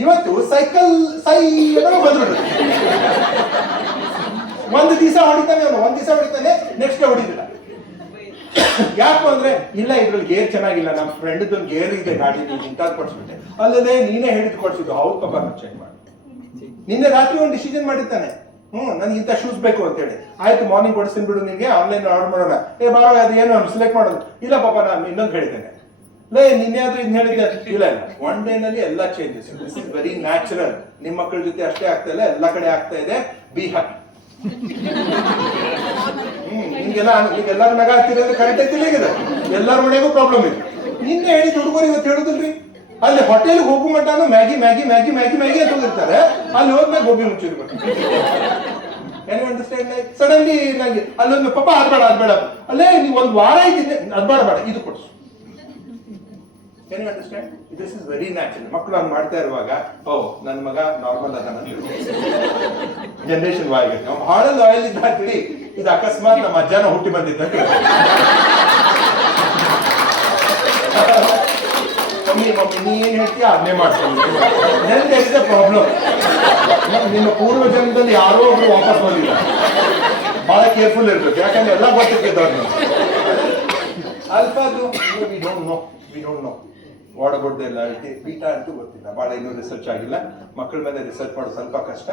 ಇವತ್ತು ಸೈಕಲ್ ಬಂದ್ಬಿಡ್ರಿ. ಒಂದು ದಿವಸ ಹೊಡಿತಾನೆ ಅವನು, ಒಂದ್ ದಿವಸ ಹೊಡಿತಾನೆ, ನೆಕ್ಸ್ಟ್ ಡೇ ಹೊಡಿದಿಲ್ಲ. ಯಾಕೆ ಅಂದ್ರೆ ಇಲ್ಲ ಇದ್ರಲ್ಲಿ ಗೇರ್ ಚೆನ್ನಾಗಿಲ್ಲ, ನಮ್ಮ ಫ್ರೆಂಡ್ ಒಂದು ಗೇರ್ ಇದೆ ಗಾಡಿ, ಇಂಥದ್ದು ಕೊಡ್ಸ್ಬಿಟ್ಟೆ. ಅಲ್ಲದೆ ನೀನೇ ಹೇಳಿದ್ ಕೊಡ್ಸಿದ್ದು. ಹೌದು ಪಾಪ, ಚೇಂಜ್ ಮಾಡಿ. ನಿನ್ನೆ ರಾತ್ರಿ ಒಂದು ಡಿಸಿಷನ್ ಮಾಡಿರ್ತಾನೆ, ನನ್ಗೆ ಇಂಥ ಶೂಸ್ ಬೇಕು ಅಂತೇಳಿ. ಆಯ್ತು ಮಾರ್ನಿಂಗ್ ಕೊಡಿಸ್ತೀನಿ ಬಿಡು, ನಿನ್ಗೆ ಆನ್ಲೈನ್ ಆರ್ಡರ್ ಮಾಡೋಣ. ಬಾರೋ ಅದು ಏನು ಸೆಲೆಕ್ಟ್ ಮಾಡೋದು. ಇಲ್ಲ ಪಾಪ ನಾನು ಇನ್ನೊಂದು ಹೇಳಿದ್ದೇನೆ. ನಿನ್ನೆ ಆದ್ರೂ ಇನ್ ಹೇಳಿದ್ದೆ. ಇಲ್ಲ ಒನ್ ಡೇ ನಲ್ಲಿ ಎಲ್ಲ changes. This is very natural. ನಿಮ್ಮ ಮಕ್ಕಳ ಜೊತೆ ಅಷ್ಟೇ ಆಗ್ತಾ ಇಲ್ಲ, ಎಲ್ಲ ಕಡೆ ಆಗ್ತಾ ಇದೆ. Be happy. ನಿಮ್ಗೆಲ್ಲಾರು ನಗ ಆಗ್ತಿರೋದ್ರೆ ಕರೆಕ್ಟ್ ಐತಿಲ್ಲ ಈಗ. ಎಲ್ಲಾರ ಮನೆಗೂ ಪ್ರಾಬ್ಲಮ್ ಇದೆ. ನಿನ್ನೆ ಹೇಳಿದ ಹುಡುಗರು ಇವತ್ತು ಹೇಳುದಿಲ್ರಿ. ಅಲ್ಲಿ ಹೋಟೆಲ್ ಹೋಗು ಮಟ್ಟಾನು Maggi Maggi Maggi Maggi Maggi ಅಂತ ಹೋಗಿರ್ತಾರೆ. ಅಲ್ಲಿ ಹೋದ್ಮೇಲೆ ಗೋಬಿ ಮುಂಚೂರಿ ಬರ್ತಾರೆ. ಸಡನ್ಲಿ ನಂಗೆ ಅಲ್ಲೊಂದು ಪಾಪ ಅದ್ಬೇಡ ಅಲ್ಲೇ ನೀವು ಒಂದು ವಾರ ಇದ್ದೀನಿ, ಬೇಡ ಇದು ಕೊಡ್ಸು. Can you understand? This is very natural. ಮಕ್ಕಳು ಹಂಗೆ ಮಾಡ್ತಾ ಇರುವಾಗ ನನ್ನ ಮಗ ನಾರ್ಮಲ್ ಅದ ಜನರೇಷನ್ ವಾಯ್ಗೆ ನಾವು ಬಹಳ ಲಾಯಲ್ ಇದ್ದ ಹಾಕ್ಬಿಡಿ. ಇದು ಅಕಸ್ಮಾತ್ ನಮ್ಮ ಅಜ್ಜನ ಹುಟ್ಟಿ ಬಂದಿದ್ದ ಮಮ್ಮಿ ನೀ ಏನ್ ಹೇಳ್ತೀಯ ಅದನ್ನೇ ಮಾಡ್ತೀನಿ. ಪ್ರಾಬ್ಲಮ್ ನಿಮ್ಮ ಪೂರ್ವ ಜನ್ಮದಲ್ಲಿ ಯಾರೋ ಒಬ್ರು ವಾಪಸ್ ಬಂದಿಲ್ಲ. ಬಹಳ ಕೇರ್ಫುಲ್ ಇರ್ಬೇಕು, ಯಾಕಂದ್ರೆ ಎಲ್ಲ ಗೊತ್ತಿದ್ದವ್ರು. ಅಲ್ಪಾದು we don't know what about the loyalty. Beta ಅಂತೂ ಗೊತ್ತಿಲ್ಲ, ಬಹಳ ಇನ್ನೂ ರಿಸರ್ಚ್ ಆಗಿಲ್ಲ. ಮಕ್ಕಳ ಮೇಲೆ ರಿಸರ್ಚ್ ಮಾಡೋದು ಸ್ವಲ್ಪ ಕಷ್ಟ.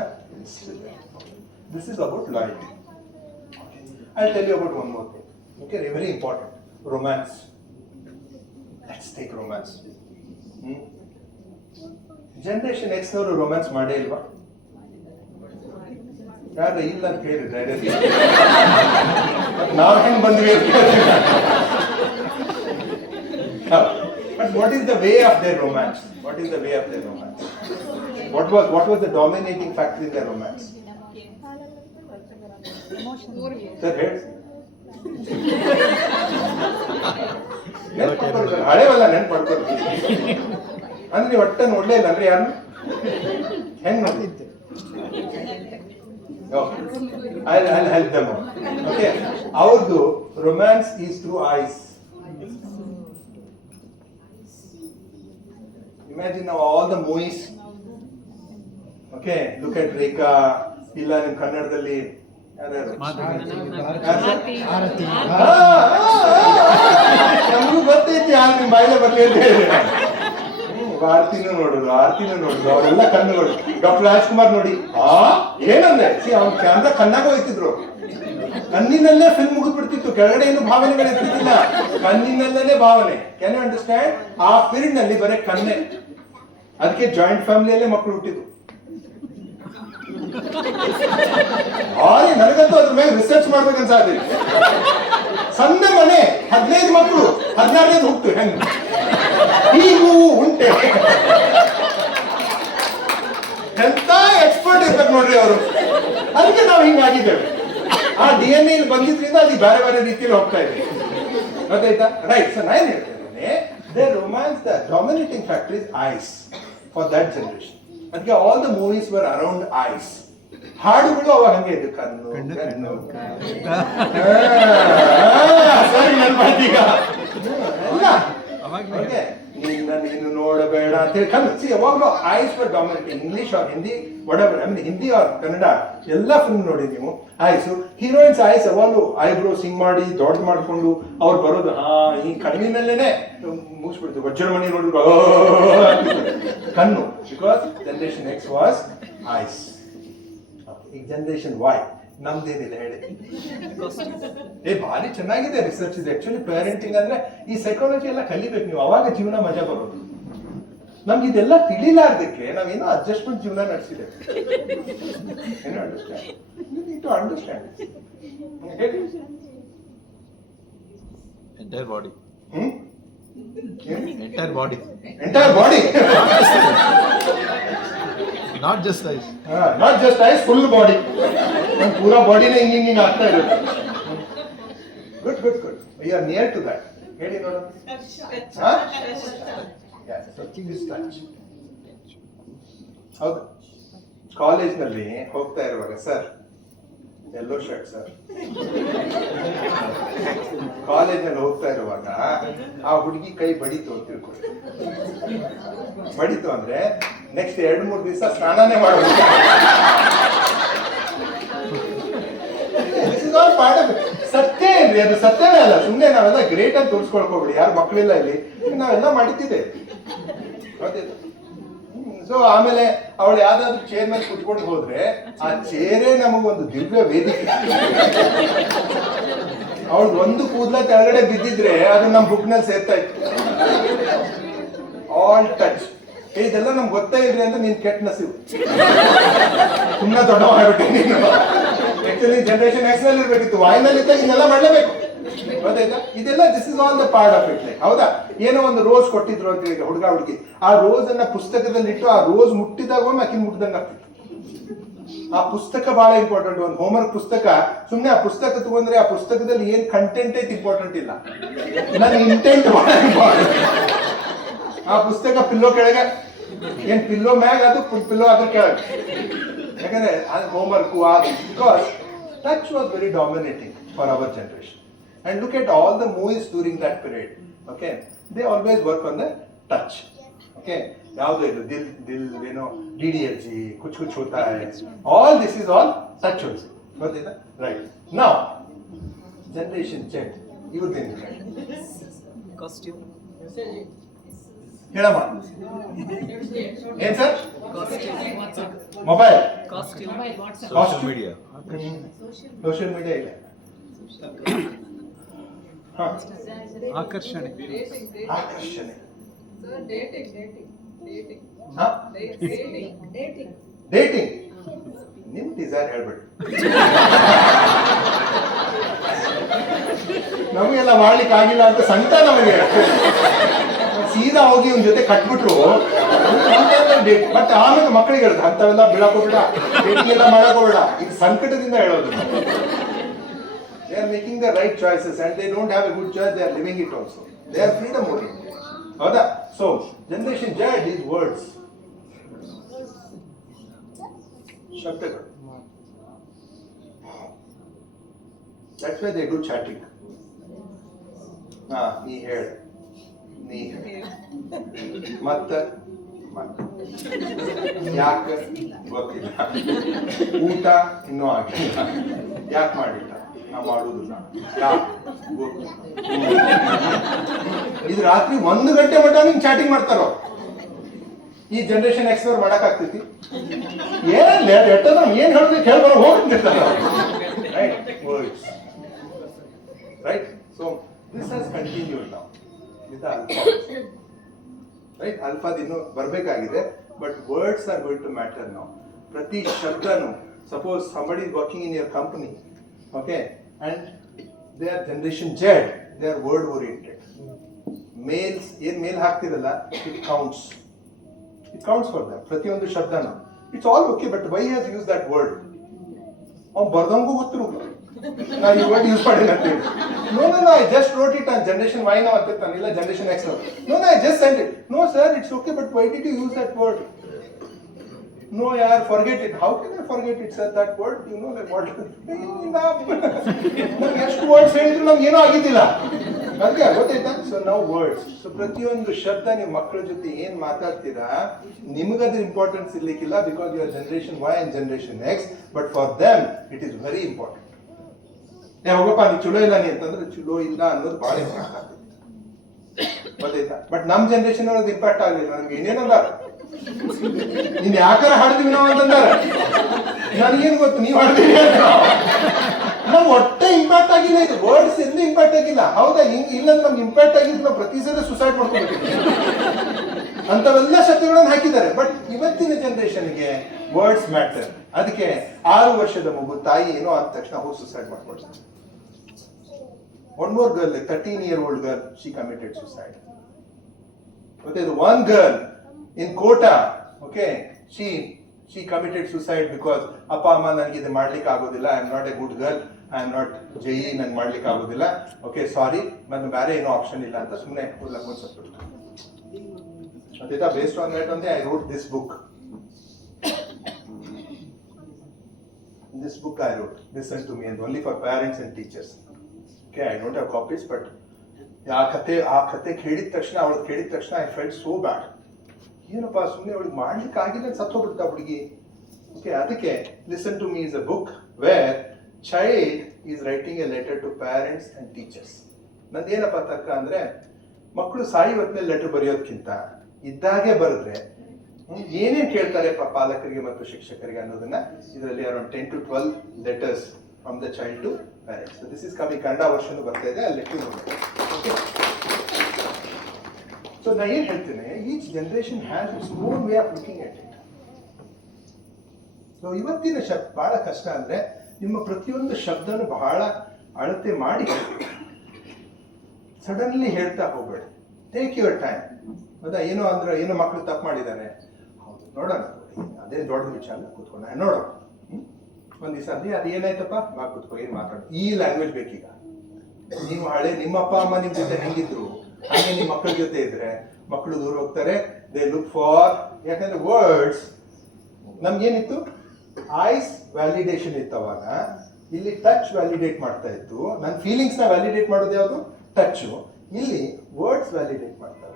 This is about loyalty. I tell you about one more thing. Okay, very important. Romance. Let's take romance. Generation X ನವರು ರೊಮ್ಯಾನ್ಸ್ ಮಾಡೇ ಇಲ್ವಾ? ಯಾರ ಇಲ್ಲ ಅಂತ ಹೇಳಿದ್ರೆ ನಾವು ಹೆಂಗ್ ಬಂದ್ವಿ ಅಂತ ಕೇಳಿದ್ರೆ. But what is the way of their romance? What is the way of their romance? What was the dominating factor in their romance? Sir, head. ಹಳೆವಲ್ಲ ನೆನ್ಪು ಮಾಡ್ಕೊಳ್ಳಿ. ಅಂದ್ರೆ ನೀವು ಒಟ್ಟ ನೋಡ್ಲೇ ಇಲ್ಲ ಅಂದ್ರೆ ಯಾರನ್ನ ಹೆಂಗ್ ನೋಡಿದ್ದೆ? I'll help them out. Okay, ಅವ್ರದ್ದು romance is through eyes. Imagine now all the movies. Okay, look at Rekha. ಇಲ್ಲ ನಿಮ್ ಕನ್ನಡದಲ್ಲಿ ಯಾರ್ಯಾರು? ನಮಗೂ ಗೊತ್ತೈತಿ ಯಾರು ನಿಮ್ ಬಾಯಿಲೆ ಬರ್ಲಿ ಅಂತ ಹೇಳಿ. ಆರ್ತಿನೂ ನೋಡುದು ಅವರೆಲ್ಲ ಕಣ್ಣುಗಳು. ಡಾಕ್ಟರ್ ರಾಜ್ಕುಮಾರ್ ನೋಡಿ ಏನಂದ್ರೆ ಅವ್ನ ಕ್ಯಾಮ್ರಾ ಕಣ್ಣಾಗ ಹೋಯ್ತಿದ್ರು. ಕಣ್ಣಿನಲ್ಲೇ ಫಿಲ್ಮ್ ಮುಗಿದ್ ಬಿಡ್ತಿತ್ತು, ಕೆಳಗಡೆ ಏನು ಭಾವನೆಗಳು ಇರ್ತಿರ್ಲಿಲ್ಲ, ಕಣ್ಣಿನಲ್ಲೇ ಭಾವನೆ. Can you understand? ಆ ಪೀರಿಯಡ್ ನಲ್ಲಿ ಬರೀ ಕಣ್ಣೆ. ಅದಕ್ಕೆ ಜಾಯಿಂಟ್ ಫ್ಯಾಮಿಲಿಯಲ್ಲೇ ಮಕ್ಕಳು ಹುಟ್ಟಿದ್ರು. ನನಗಂತೂ ಅದ್ರ ಮೇಲೆ ರಿಸರ್ಚ್ ಮಾಡ್ಬೇಕನ್ಸಾದ್ರಿ. ಸಣ್ಣ ಮನೆ, 15 ಮಕ್ಕಳು, 16ನೇದು ಹುಟ್ಟು ಹೆಂಗ್ ಹೀಗೂ ಉಂಟೆ. ಎಂತ ಎಕ್ಸ್ಪರ್ಟ್ ಇರ್ಬೇಕು ನೋಡ್ರಿ ಅವರು. ಅದಕ್ಕೆ ನಾವು ಹಿಂಗಾಗಿದ್ದೇವೆ. ಆ DNA ಬಂದಿದ್ರಿಂದ ಅದು ಬೇರೆ ಬೇರೆ ರೀತಿಯಲ್ಲಿ ಹೋಗ್ತಾ ಇದೆ. ಗೊತ್ತಾಯ್ತಾ? ರೈಟ್. ಸೊ ನಾನು ಹೇಳ್ತೇನೆ, the romance, the dominating factor is eyes for that generation. ಅದಕ್ಕೆ all the movies were around eyes. ಹಾಡುಗಳು ಅವಾಗ ಹಂಗೆ ಇದ್ದು ಕಣ್ಣು ಸರಿ ನನ್ನ ಮಾತೀಗ ಎಲ್ಲ ನೀನು ನೋಡಬೇಡ ಅಂತ ಹೇಳಿ ಕಣ್ಣು. ಸಿ ಯಾವಾಗಲೂ eyes for dominating. English or Hindi ವಡವರ್, I mean Hindi or Kannada ಎಲ್ಲ ಫಿಲ್ಮ್ ನೋಡಿ ನೀವು. ಐಸು ಹೀರೋಯಿನ್ಸ್ ಐಸ್ ಯಾವಾಗಲೂ ಐಬ್ರೋ ಸಿಂಗ್ ಮಾಡಿ ದೊಡ್ಡ ಮಾಡ್ಕೊಂಡು ಅವ್ರು ಬರೋದು ಈ ಕಣ್ಣಿನಲ್ಲೇನೆ ಮುಗಿಸ್ಬಿಡ್ತು. ವಜ್ರಮಣಿ ನೋಡಿದ್ರು ಕಣ್ಣು. Because generation X was ice. ಈಗ ಜನರೇಷನ್ ವೈ ನಮ್ದೇನಿದೆ ಹೇಳಿ? ಭಾರಿ ಚೆನ್ನಾಗಿದೆ ರಿಸರ್ಚ್ ಇದೆ. ಆಕ್ಚುಲಿ ಪೇರೆಂಟಿಂಗ್ ಅಂದ್ರೆ ಈ ಸೈಕಾಲಜಿ ಎಲ್ಲ ಕಲಿಬೇಕು ನೀವು, ಅವಾಗ ಜೀವನ ಮಜಾ ಬರೋದು. ನಮ್ಗೆ ಇದೆಲ್ಲ ತಿಳಿಲಾರ್ದಕ್ಕೆ ನಾವೇನೋ ಅಡ್ಜಸ್ಟ್ಮೆಂಟ್ ಜೀವನ ನಡೆಸಿದೆ. ಏನೋ understand Entire body. Hmm Entire body. Entire body, Not just eyes. Not just eyes, full body. ನಮ್ ಪೂರಾ ಬಾಡಿನೇ ಹಿಂಗ್ ಆಗ್ತಾ ಇರುತ್ತೆ. Good good good, you are near to that. ಹೇಳಿ ನೋಡು. ಹೌದು, ಕಾಲೇಜ್ನಲ್ಲಿ ಹೋಗ್ತಾ ಇರುವಾಗ ಸರ್ ಎಲ್ಲೋ ಶರ್ಟ್ ಸರ್, ಕಾಲೇಜ್ನಲ್ಲಿ ಹೋಗ್ತಾ ಇರುವಾಗ ಆ ಹುಡುಗಿ ಕೈ ಬಡಿತು ಅಂತ ತಿಳ್ಕೊಳ್ಳಿ. ಬಡಿತು ಅಂದ್ರೆ ನೆಕ್ಸ್ಟ್ 2-3 ದಿವಸ ಸ್ನಾನನೇ ಮಾಡೋದು. ಸತ್ಯ ಏನ್ರಿ, ಅದು ಸತ್ಯನೇ ಅಲ್ಲ. ಸುಮ್ಮನೆ ನಾವೆಲ್ಲ ಗ್ರೇಟ್ ಅಂತ ತೋರಿಸ್ಕೊಳ್ಕೋಬಿಡಿ, ಯಾರು ಮಕ್ಕಳಿಲ್ಲ ಇಲ್ಲಿ, ನಾವೆಲ್ಲ ಮಾಡಿದ್ದಿದೆ. ಸೊ ಆಮೇಲೆ ಅವಳು ಯಾವ್ದಾದ್ರು ಚೇರ್ ಮೇಲೆ ಕುತ್ಕೊಂಡು ಹೋದ್ರೆ ಆ ಚೇರೇ ನಮಗೊಂದು ದಿವ್ಯ ವೇದಿಕೆ. ಅವಳು ಒಂದು ಕೂದಲ ಕೆಳಗಡೆ ಬಿದ್ದಿದ್ರೆ ಅದು ನಮ್ ಬುಕ್ ನಲ್ಲಿ ಸೇರ್ತಾ ಇತ್ತು. All touch. ಇದೆಲ್ಲ ನಮ್ಗೆ ಗೊತ್ತೇ ಇದ್ರಿ ಅಂತ ನೀನ್ ಕೆಟ್ಟ ನಸಿವು, ಸುಮ್ಮನೆ ದೊಡ್ಡ ಮಾಡ್ಬಿಟ್ಟೆ ನೀನು. ಆಕ್ಚುಲಿ ಜನರೇಷನ್ ಎಕ್ಸ್ ನಲ್ಲಿ ಇರ್ಬೇಕಿತ್ತು, ವಾಯ್ನಲ್ಲಿ ಇದ್ದಾಗ ಇದೆಲ್ಲ ಮಾಡ್ಲೇಬೇಕು. ಗೊತ್ತಾಯ್ತಾ? ಇದೆಲ್ಲ this is all the part of it. ಹೌದಾ? ಏನೋ ಒಂದು ರೋಸ್ ಕೊಟ್ಟಿದ್ರು ಅಂತ ಈಗ ಹುಡುಗ ಹುಡುಗಿ, ಆ ರೋಸ್ ಅನ್ನ ಪುಸ್ತಕದಲ್ಲಿ ಇಟ್ಟು ಆ ರೋಸ್ ಮುಟ್ಟಿದಾಗ ಆಕಿನ್ ಮುಟ್ಟಿದಂಗ ಆಗ್ತಿತ್ತು. ಆ ಪುಸ್ತಕ ಬಹಳ ಇಂಪಾರ್ಟೆಂಟ್. ಒಂದು ಹೋಮ್ವರ್ಕ್ ಪುಸ್ತಕ, ಸುಮ್ನೆ ಆ ಪುಸ್ತಕ ತಗೊಂಡ್ರೆ ಆ ಪುಸ್ತಕದಲ್ಲಿ ಏನ್ ಕಂಟೆಂಟ್ ಐತಿ ಇಂಪಾರ್ಟೆಂಟ್ ಇಲ್ಲ, ನನ್ನ ಇಂಟೆಂಟ್ ಬಹಳ ಇಂಪಾರ್ಟೆಂಟ್. ಆ ಪುಸ್ತಕ ಪಿಲ್ಲೋ ಕೆಳಗೆ, ಏನ್ ಪಿಲ್ಲೋ ಮ್ಯಾಗ ಅದು ಪಿಲ್ಲೋ ಅದ್ರ ಕೆಳಗೆ. ಯಾಕಂದ್ರೆ ಅದು homework because touch was very dominating for our generation. And look at all the movies during that period. Okay, they always work on the touch. Okay, ಯಾವುದು ಇದು ದಿಲ್ ಏನೋ DDLG, Kuch Kuch Hota Hai, all this is all touch only. ಗೊತ್ತಿಲ್ಲ? Right. Now, generation Z, ಇವ್ರದ್ದೇನು costume, ಹೇಳಮ್ಮ. ಏನ್ ಸರ್? Costume, mobile, costume, Social media. Social media ಇಲ್ಲ. ಆಕರ್ಷಣೆ. ಆಕರ್ಷಣೆ, ಡೇಟಿಂಗ್. ನಿಮ್ ಡಿಸೈರ್ ಹೇಳ್ಬೇಡಿ, ನಮಗೆಲ್ಲ ಮಾಡ್ಲಿಕ್ಕೆ ಆಗಿಲ್ಲ ಅಂತ ಸಂಕಟ ನಮಗೆ. ಸೀದಾ ಹೋಗಿ ಒಂದ್ ಜೊತೆ ಕಟ್ಬಿಟ್ರು, ಬಟ್ ಆಮೇಲೆ ಮಕ್ಕಳಿಗೆ ಹೇಳುದು ಅಂತವೆಲ್ಲ ಬೀಳಕೋಬೇಡ, ಡೇಟಿಂಗ್ ಎಲ್ಲ ಮಾಡಕೋಬೇಡ. ಇದು ಸಂಕಟದಿಂದ ಹೇಳೋದು. They are making the right choices and they don't have a good choice, they are living it also. They are freedom oriented. ಹೌದಾ? So, generation Z is words. ಶಬ್ದಗಳು. That's why they do chatting. ನೀ ಹೇಳ, ನೀ ಹೇಳ, ಮತ್ತೆ ಯಾಕೆ ಗೊತ್ತಿಲ್ಲ, ಊಟ ಇನ್ನೂ ಆಗಿಲ್ಲ, ಯಾಕೆ ಮಾಡಿಲ್ಲ, ನಾವು ಮಾಡುವುದಿಲ್ಲ, ಇದು ರಾತ್ರಿ 1 ಗಂಟೆ ಮಟ್ಟ ನಿಂಗೆ ಚಾಟಿಂಗ್ ಮಾಡ್ತಾರೋ. ಈ ಜನರೇಷನ್ ಎಕ್ಸ್ ಅವ್ರು ಮಾಡಕ್ ಆಗ್ತೈತಿ? ಏನ್ ಏನ್ ಹೇಳೋದಕ್ಕೆ ಹೇಳ್ಬಾರ ಹೋಗ್ತಿರ್ತಾರ. Right. So this has continued now with alpha. Right, ಆಲ್ಫಾದ ಇನ್ನೂ ಬರಬೇಕಾಗಿದೆ, but words are going to matter now. ಪ್ರತಿ ಶಬ್ದನು, suppose somebody is working in your company, okay, and they are generation Z, they are word oriented. Mails, ಏನ್ ಮೇಲ್ ಹಾಕ್ತಿರಲ್ಲ, it counts for them. ಪ್ರತಿಯೊಂದು ಶಬ್ದನು, it's all okay, but why has used that word? ಅವ್ನು ಬರ್ದಂಗೂ ಗೊತ್ತಿರು, ನಾ ಈ word use ಮಾಡಿಲ್ಲ ಅಂತ ಹೇಳಿ. No, I just wrote it on generation Y now ಅಂತಿರ್ತಾನೆ, ಇಲ್ಲ generation X now. No, I just sent it. No sir, it's okay, but why did you use that word? No yaar, forget it. How can I forget it sir, that word? You know like what? ಎಷ್ಟು words ಹೇಳಿದ್ರು ನಮ್ಗೆ ಏನೂ ಆಗಿದ್ದಿಲ್ಲ. ಅದಕ್ಕೆ ಗೊತ್ತಾಯ್ತಾ? So ನಾವು words. So ಪ್ರತಿಯೊಂದು ಶಬ್ದ ನೀವು ಮಕ್ಕಳ ಜೊತೆ ಏನ್ ಮಾತಾಡ್ತೀರಾ, ನಿಮಗದ್ರ ಇಂಪಾರ್ಟೆನ್ಸ್ ಇರ್ಲಿಕ್ಕಿಲ್ಲ, because you are generation Y and generation X, but for them it is very important. ಹೋಗಪ್ಪ ನೀ ಚಲೋ ಇಲ್ಲ ನೀ ಅಂತಂದ್ರೆ ಚಲೋ ಇಲ್ಲ ಅನ್ನೋದು ಬಹಳ ಇಂಪಾರ್ಟೆಂಟ್ ಆಗ್ತದೆ. ಗೊತ್ತಾಯ್ತಾ? ಬಟ್ ನಮ್ ಜನರೇಷನ್ ಅವ್ರದ್ದು ಇಂಪ್ಯಾಕ್ಟ್ ಆಗಲಿಲ್ಲ. ನಮ್ಗೆ ಏನೇನಲ್ಲ, ನೀನ್ ಯಾಕಾರ ಹಾಡ್ತೀವಿ ನಾವು ಅಂತಂದಾರ, ನನಗೇನು ಗೊತ್ತು ನೀವು ಹಾಡ್ತೀವಿ ಅಂತ. ನಾವು ಒಟ್ಟೆ ಇಂಪ್ಯಾಕ್ಟ್ ಆಗಿಲ್ಲ ಇದು, ವರ್ಡ್ಸ್ ಎಂದು ಇಂಪ್ಯಾಕ್ಟ್ ಆಗಿಲ್ಲ. ಹೌದಾ? ಇಲ್ಲ ನಮ್ಗೆ ಇಂಪ್ಯಾಕ್ಟ್ ಆಗಿದ್ದು ನಾವು ಪ್ರತಿ ಸಲ ಸುಸೈಡ್ ಮಾಡ್ಕೊಳ್ಬೇಕು ಅಂತವೆಲ್ಲ ಶಬ್ದಗಳನ್ನು ಹಾಕಿದ್ದಾರೆ. ಬಟ್ ಇವತ್ತಿನ ಜನರೇಷನ್ಗೆ ವರ್ಡ್ಸ್ ಮ್ಯಾಟರ್. ಅದಕ್ಕೆ 6 ವರ್ಷದ ಮಗು ತಾಯಿ ಏನೋ ಆದ ತಕ್ಷಣ ಹೋಗಿ ಸುಸೈಡ್ ಮಾಡ್ಕೊಳ್ತಾರೆ. One more girl, like 13-year-old girl, she committed suicide. Okay, the one girl in Kota, okay, she committed suicide because ಅಪ್ಪ ಅಮ್ಮ ನನಗೆ ಇದು ಮಾಡ್ಲಿಕ್ಕೆ ಆಗೋದಿಲ್ಲ, I am not A good girl, I am not JE, ನನ್ಗೆ ಮಾಡ್ಲಿಕ್ಕೆ ಆಗೋದಿಲ್ಲ, ಓಕೆ ಸಾರಿ, ನನ್ನ ಬೇರೆ ಏನೋ ಆಪ್ಷನ್ ಇಲ್ಲ ಅಂತ ಸುಮ್ಮನೆ ಉಲ್ಲಂಘನೆ ಸತ್ಬಿಟ್ಟು. ಅದೇತಾ based on that only I wrote this book. This book I wrote, listen to me, and only for parents and teachers. Okay, I don't have copies, but ಆ ಕತೆ ಕೇಳಿದ ತಕ್ಷಣ, ಅವಳು ಕೇಳಿದ ತಕ್ಷಣ ಐ ಫೆಲ್ಟ್ ಸೋ ಬ್ಯಾಡ್. ಏನಪ್ಪ ಸುಮ್ಮನೆ ಅವಳಿಗೆ ಮಾಡ್ಲಿಕ್ಕೆ ಆಗಿಲ್ಲ, ಸತ್ತೋಗ್ಬಿಡ್ತಾ ಹುಡುಗಿ. ಓಕೆ, ಅದಕ್ಕೆ listen to me is a book where child is writing a letter to parents and teachers. ನಂದೇನಪ್ಪ ತರ್ಕ ಅಂದ್ರೆ, ಮಕ್ಕಳು ಸಾಯಿ ಹೊತ್ತಿನಲ್ಲಿ ಲೆಟರ್ ಬರೆಯೋದಕ್ಕಿಂತ ಇದ್ದಾಗೆ ಬರೆದ್ರೆ ಏನೇನು ಕೇಳ್ತಾರೆ ಪಾಲಕರಿಗೆ ಮತ್ತು ಶಿಕ್ಷಕರಿಗೆ ಅನ್ನೋದನ್ನ ಇದರಲ್ಲಿ around 10 to 12 letters from the child to parents. This is coming, Kannada version ಬರ್ತಾ ಇದೆ, ಅಲ್ಲಿ ಓಕೆ. ಸೊ ನಾ ಏನ್ ಹೇಳ್ತೇನೆ, each generation has its own way of looking at it. So ಇವತ್ತಿನ ಬಹಳ ಕಷ್ಟ ಅಂದ್ರೆ, ನಿಮ್ಮ ಪ್ರತಿಯೊಂದು ಶಬ್ದನು ಬಹಳ ಅಳತೆ ಮಾಡಿ ಸಡನ್ಲಿ ಹೇಳ್ತಾ ಹೋಗ್ಬೇಡಿ. Take your time. ಹೌದಾ? ಏನೋ ಅಂದ್ರೆ ಏನೋ ಮಕ್ಕಳು ತಪ್ಪು ಮಾಡಿದ್ದಾರೆ, ಹೌದು ನೋಡೋಣ, ಅದೇ ದೊಡ್ಡ ವಿಚಾರ, ಕೂತ್ಕೊಂಡು ನೋಡೋಣ. ಒಂದ್ ದಿವಸ ಅಲ್ಲಿ ಅದೇನಾಯ್ತಪ್ಪ ಬಾ ಕೂತ್ಕೊ, ಏನ್ ಮಾತಾಡೋಣ, ಈ ಲ್ಯಾಂಗ್ವೇಜ್ ಬೇಕೀಗ. ನೀವು ಹಳೆ ನಿಮ್ಮ ಅಪ್ಪ ಅಮ್ಮ ನಿಮ್ ಜೊತೆ ಹೆಂಗಿದ್ರು ಹಾಗೆ ನಿಮ್ಮ ಮಕ್ಕಳ ಜೊತೆ ಇದ್ರೆ ಮಕ್ಕಳು ದೂರ ಹೋಗ್ತಾರೆ. ದೇ ಲುಕ್ ಫಾರ್, ಯಾಕಂದ್ರೆ ವರ್ಡ್ಸ್ ನಮ್ಗೇನಿತ್ತು, ಐಸ್ ವ್ಯಾಲಿಡೇಷನ್ ಇತ್ತು ಅವಾಗ, ಇಲ್ಲಿ ಟಚ್ ವ್ಯಾಲಿಡೇಟ್ ಮಾಡ್ತಾ ಇತ್ತು. ನನ್ನ ಫೀಲಿಂಗ್ಸ್ ನ ವ್ಯಾಲಿಡೇಟ್ ಮಾಡೋದು ಯಾವುದು? ಟಚ್. ಇಲ್ಲಿ ವರ್ಡ್ಸ್ ವ್ಯಾಲಿಡೇಟ್ ಮಾಡ್ತಾರೆ.